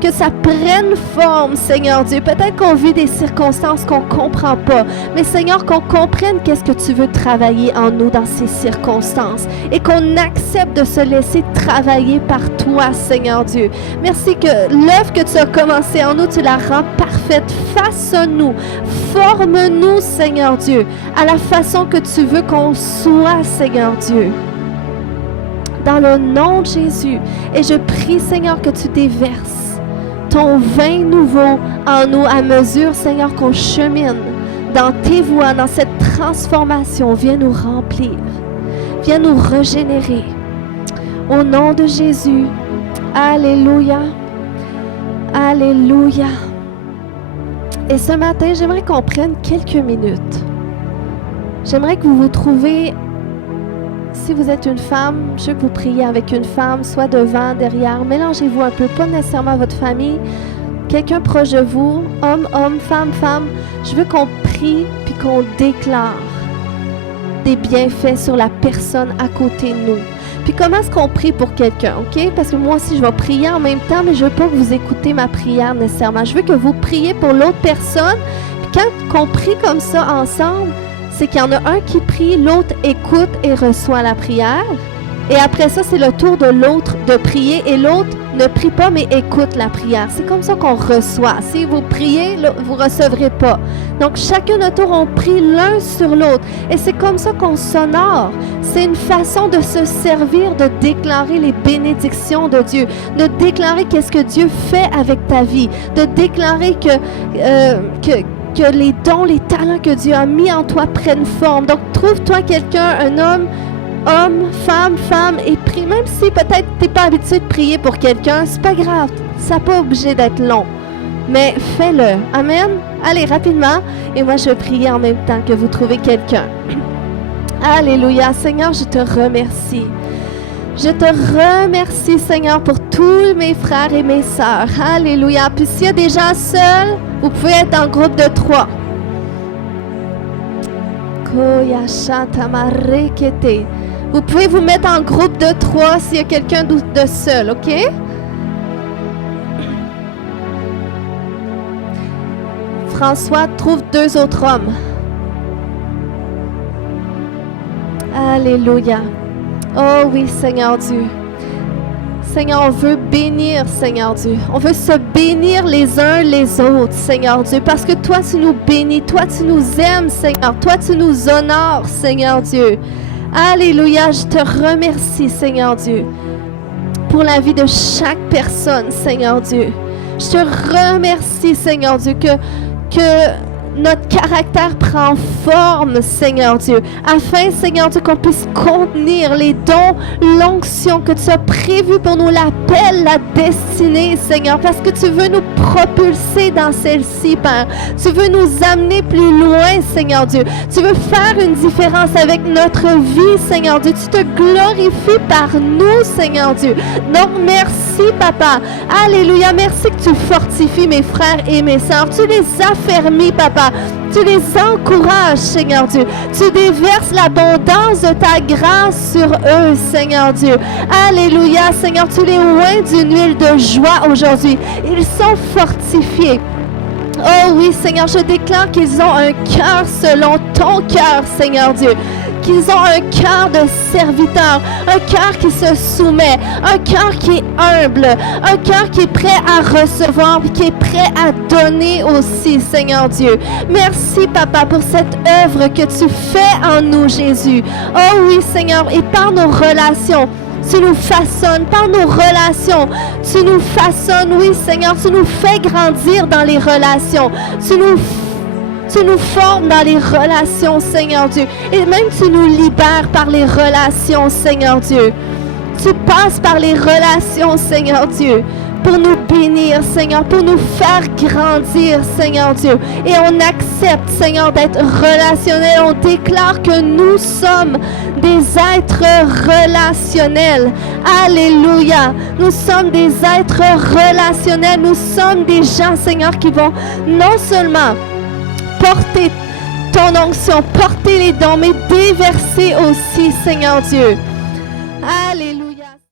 que ça prenne forme, Seigneur Dieu. Peut-être qu'on vit des circonstances qu'on ne comprend pas, mais Seigneur, qu'on comprenne qu'est-ce que tu veux travailler en nous dans ces circonstances et qu'on accepte de se laisser travailler par toi, Seigneur Dieu. Merci que l'œuvre que tu as commencée en nous, tu la rends parfaite. Façonne-nous, forme-nous, Seigneur Dieu, à la façon que tu veux qu'on soit, Seigneur Dieu. Dans le nom de Jésus. Et je prie, Seigneur, que tu déverses ton vin nouveau en nous à mesure, Seigneur, qu'on chemine dans tes voies, dans cette transformation. Viens nous remplir. Viens nous régénérer. Au nom de Jésus. Alléluia. Alléluia. Et ce matin, j'aimerais qu'on prenne quelques minutes. J'aimerais que vous vous trouviez si vous êtes une femme, je veux que vous priez avec une femme, soit devant, derrière. Mélangez-vous un peu, pas nécessairement votre famille. Quelqu'un proche de vous, homme, femme. Je veux qu'on prie puis qu'on déclare des bienfaits sur la personne à côté de nous. Puis comment est-ce qu'on prie pour quelqu'un, OK? Parce que moi aussi, je vais prier en même temps, mais je veux pas que vous écoutez ma prière nécessairement. Je veux que vous priez pour l'autre personne. Puis quand on prie comme ça ensemble, c'est qu'il y en a un qui prie, l'autre écoute et reçoit la prière. Et après ça, c'est le tour de l'autre de prier et l'autre ne prie pas, mais écoute la prière. C'est comme ça qu'on reçoit. Si vous priez, vous ne recevrez pas. Donc, chacun notre tour, on prie l'un sur l'autre. Et c'est comme ça qu'on s'honore. C'est une façon de se servir, de déclarer les bénédictions de Dieu, de déclarer qu'est-ce que Dieu fait avec ta vie, de déclarer que les dons, les talents que Dieu a mis en toi prennent forme. Donc, trouve-toi quelqu'un, un homme, femme, et prie. Même si peut-être tu n'es pas habitué de prier pour quelqu'un, c'est pas grave. Ça n'est pas obligé d'être long. Mais fais-le. Amen. Allez, rapidement. Et moi, je vais prier en même temps que vous trouvez quelqu'un. Alléluia. Seigneur, je te remercie. Je te remercie, Seigneur, pour tous mes frères et mes sœurs. Alléluia. Puis s'il y a des gens seuls, vous pouvez être en groupe de 3. Vous pouvez vous mettre en groupe de 3 s'il y a quelqu'un de seul, OK? François, trouve 2 autres hommes. Alléluia. Oh oui, Seigneur Dieu. Seigneur, on veut bénir, Seigneur Dieu. On veut se bénir les uns les autres, Seigneur Dieu, parce que toi, tu nous bénis, toi, tu nous aimes, Seigneur. Toi, tu nous honores, Seigneur Dieu. Alléluia, je te remercie, Seigneur Dieu, pour la vie de chaque personne, Seigneur Dieu. Je te remercie, Seigneur Dieu, que notre caractère prend forme, Seigneur Dieu, afin, Seigneur Dieu, qu'on puisse contenir les dons, l'onction que tu as prévu pour nous, l'appel, la destinée, Seigneur, parce que tu veux nous propulser dans celle-ci, Père. Tu veux nous amener plus loin, Seigneur Dieu. Tu veux faire une différence avec notre vie, Seigneur Dieu. Tu te glorifies par nous, Seigneur Dieu. Donc, merci, Papa. Alléluia. Merci que tu fortifies mes frères et mes sœurs. Tu les affermis, Papa. Tu les encourages, Seigneur Dieu. Tu déverses l'abondance de ta grâce sur eux, Seigneur Dieu. Alléluia, Seigneur. Tu les oins d'une huile de joie aujourd'hui. Ils sont fortifiés. Oh oui, Seigneur, je déclare qu'ils ont un cœur selon ton cœur, Seigneur Dieu. Qu'ils ont un cœur de serviteur, un cœur qui se soumet, un cœur qui est humble, un cœur qui est prêt à recevoir, qui est prêt à donner aussi, Seigneur Dieu. Merci, Papa, pour cette œuvre que tu fais en nous, Jésus. Oh oui, Seigneur, et par nos relations, tu nous façonnes, par nos relations, tu nous façonnes, oui, Seigneur, tu nous fais grandir dans les relations, tu nous formes dans les relations, Seigneur Dieu. Et même tu nous libères par les relations, Seigneur Dieu. Tu passes par les relations, Seigneur Dieu, pour nous bénir, Seigneur, pour nous faire grandir, Seigneur Dieu. Et on accepte, Seigneur, d'être relationnel. On déclare que nous sommes des êtres relationnels. Alléluia. Nous sommes des êtres relationnels. Nous sommes des gens, Seigneur, qui vont non seulement porter ton onction, porter les dons, mais déverser aussi, Seigneur Dieu. Alléluia.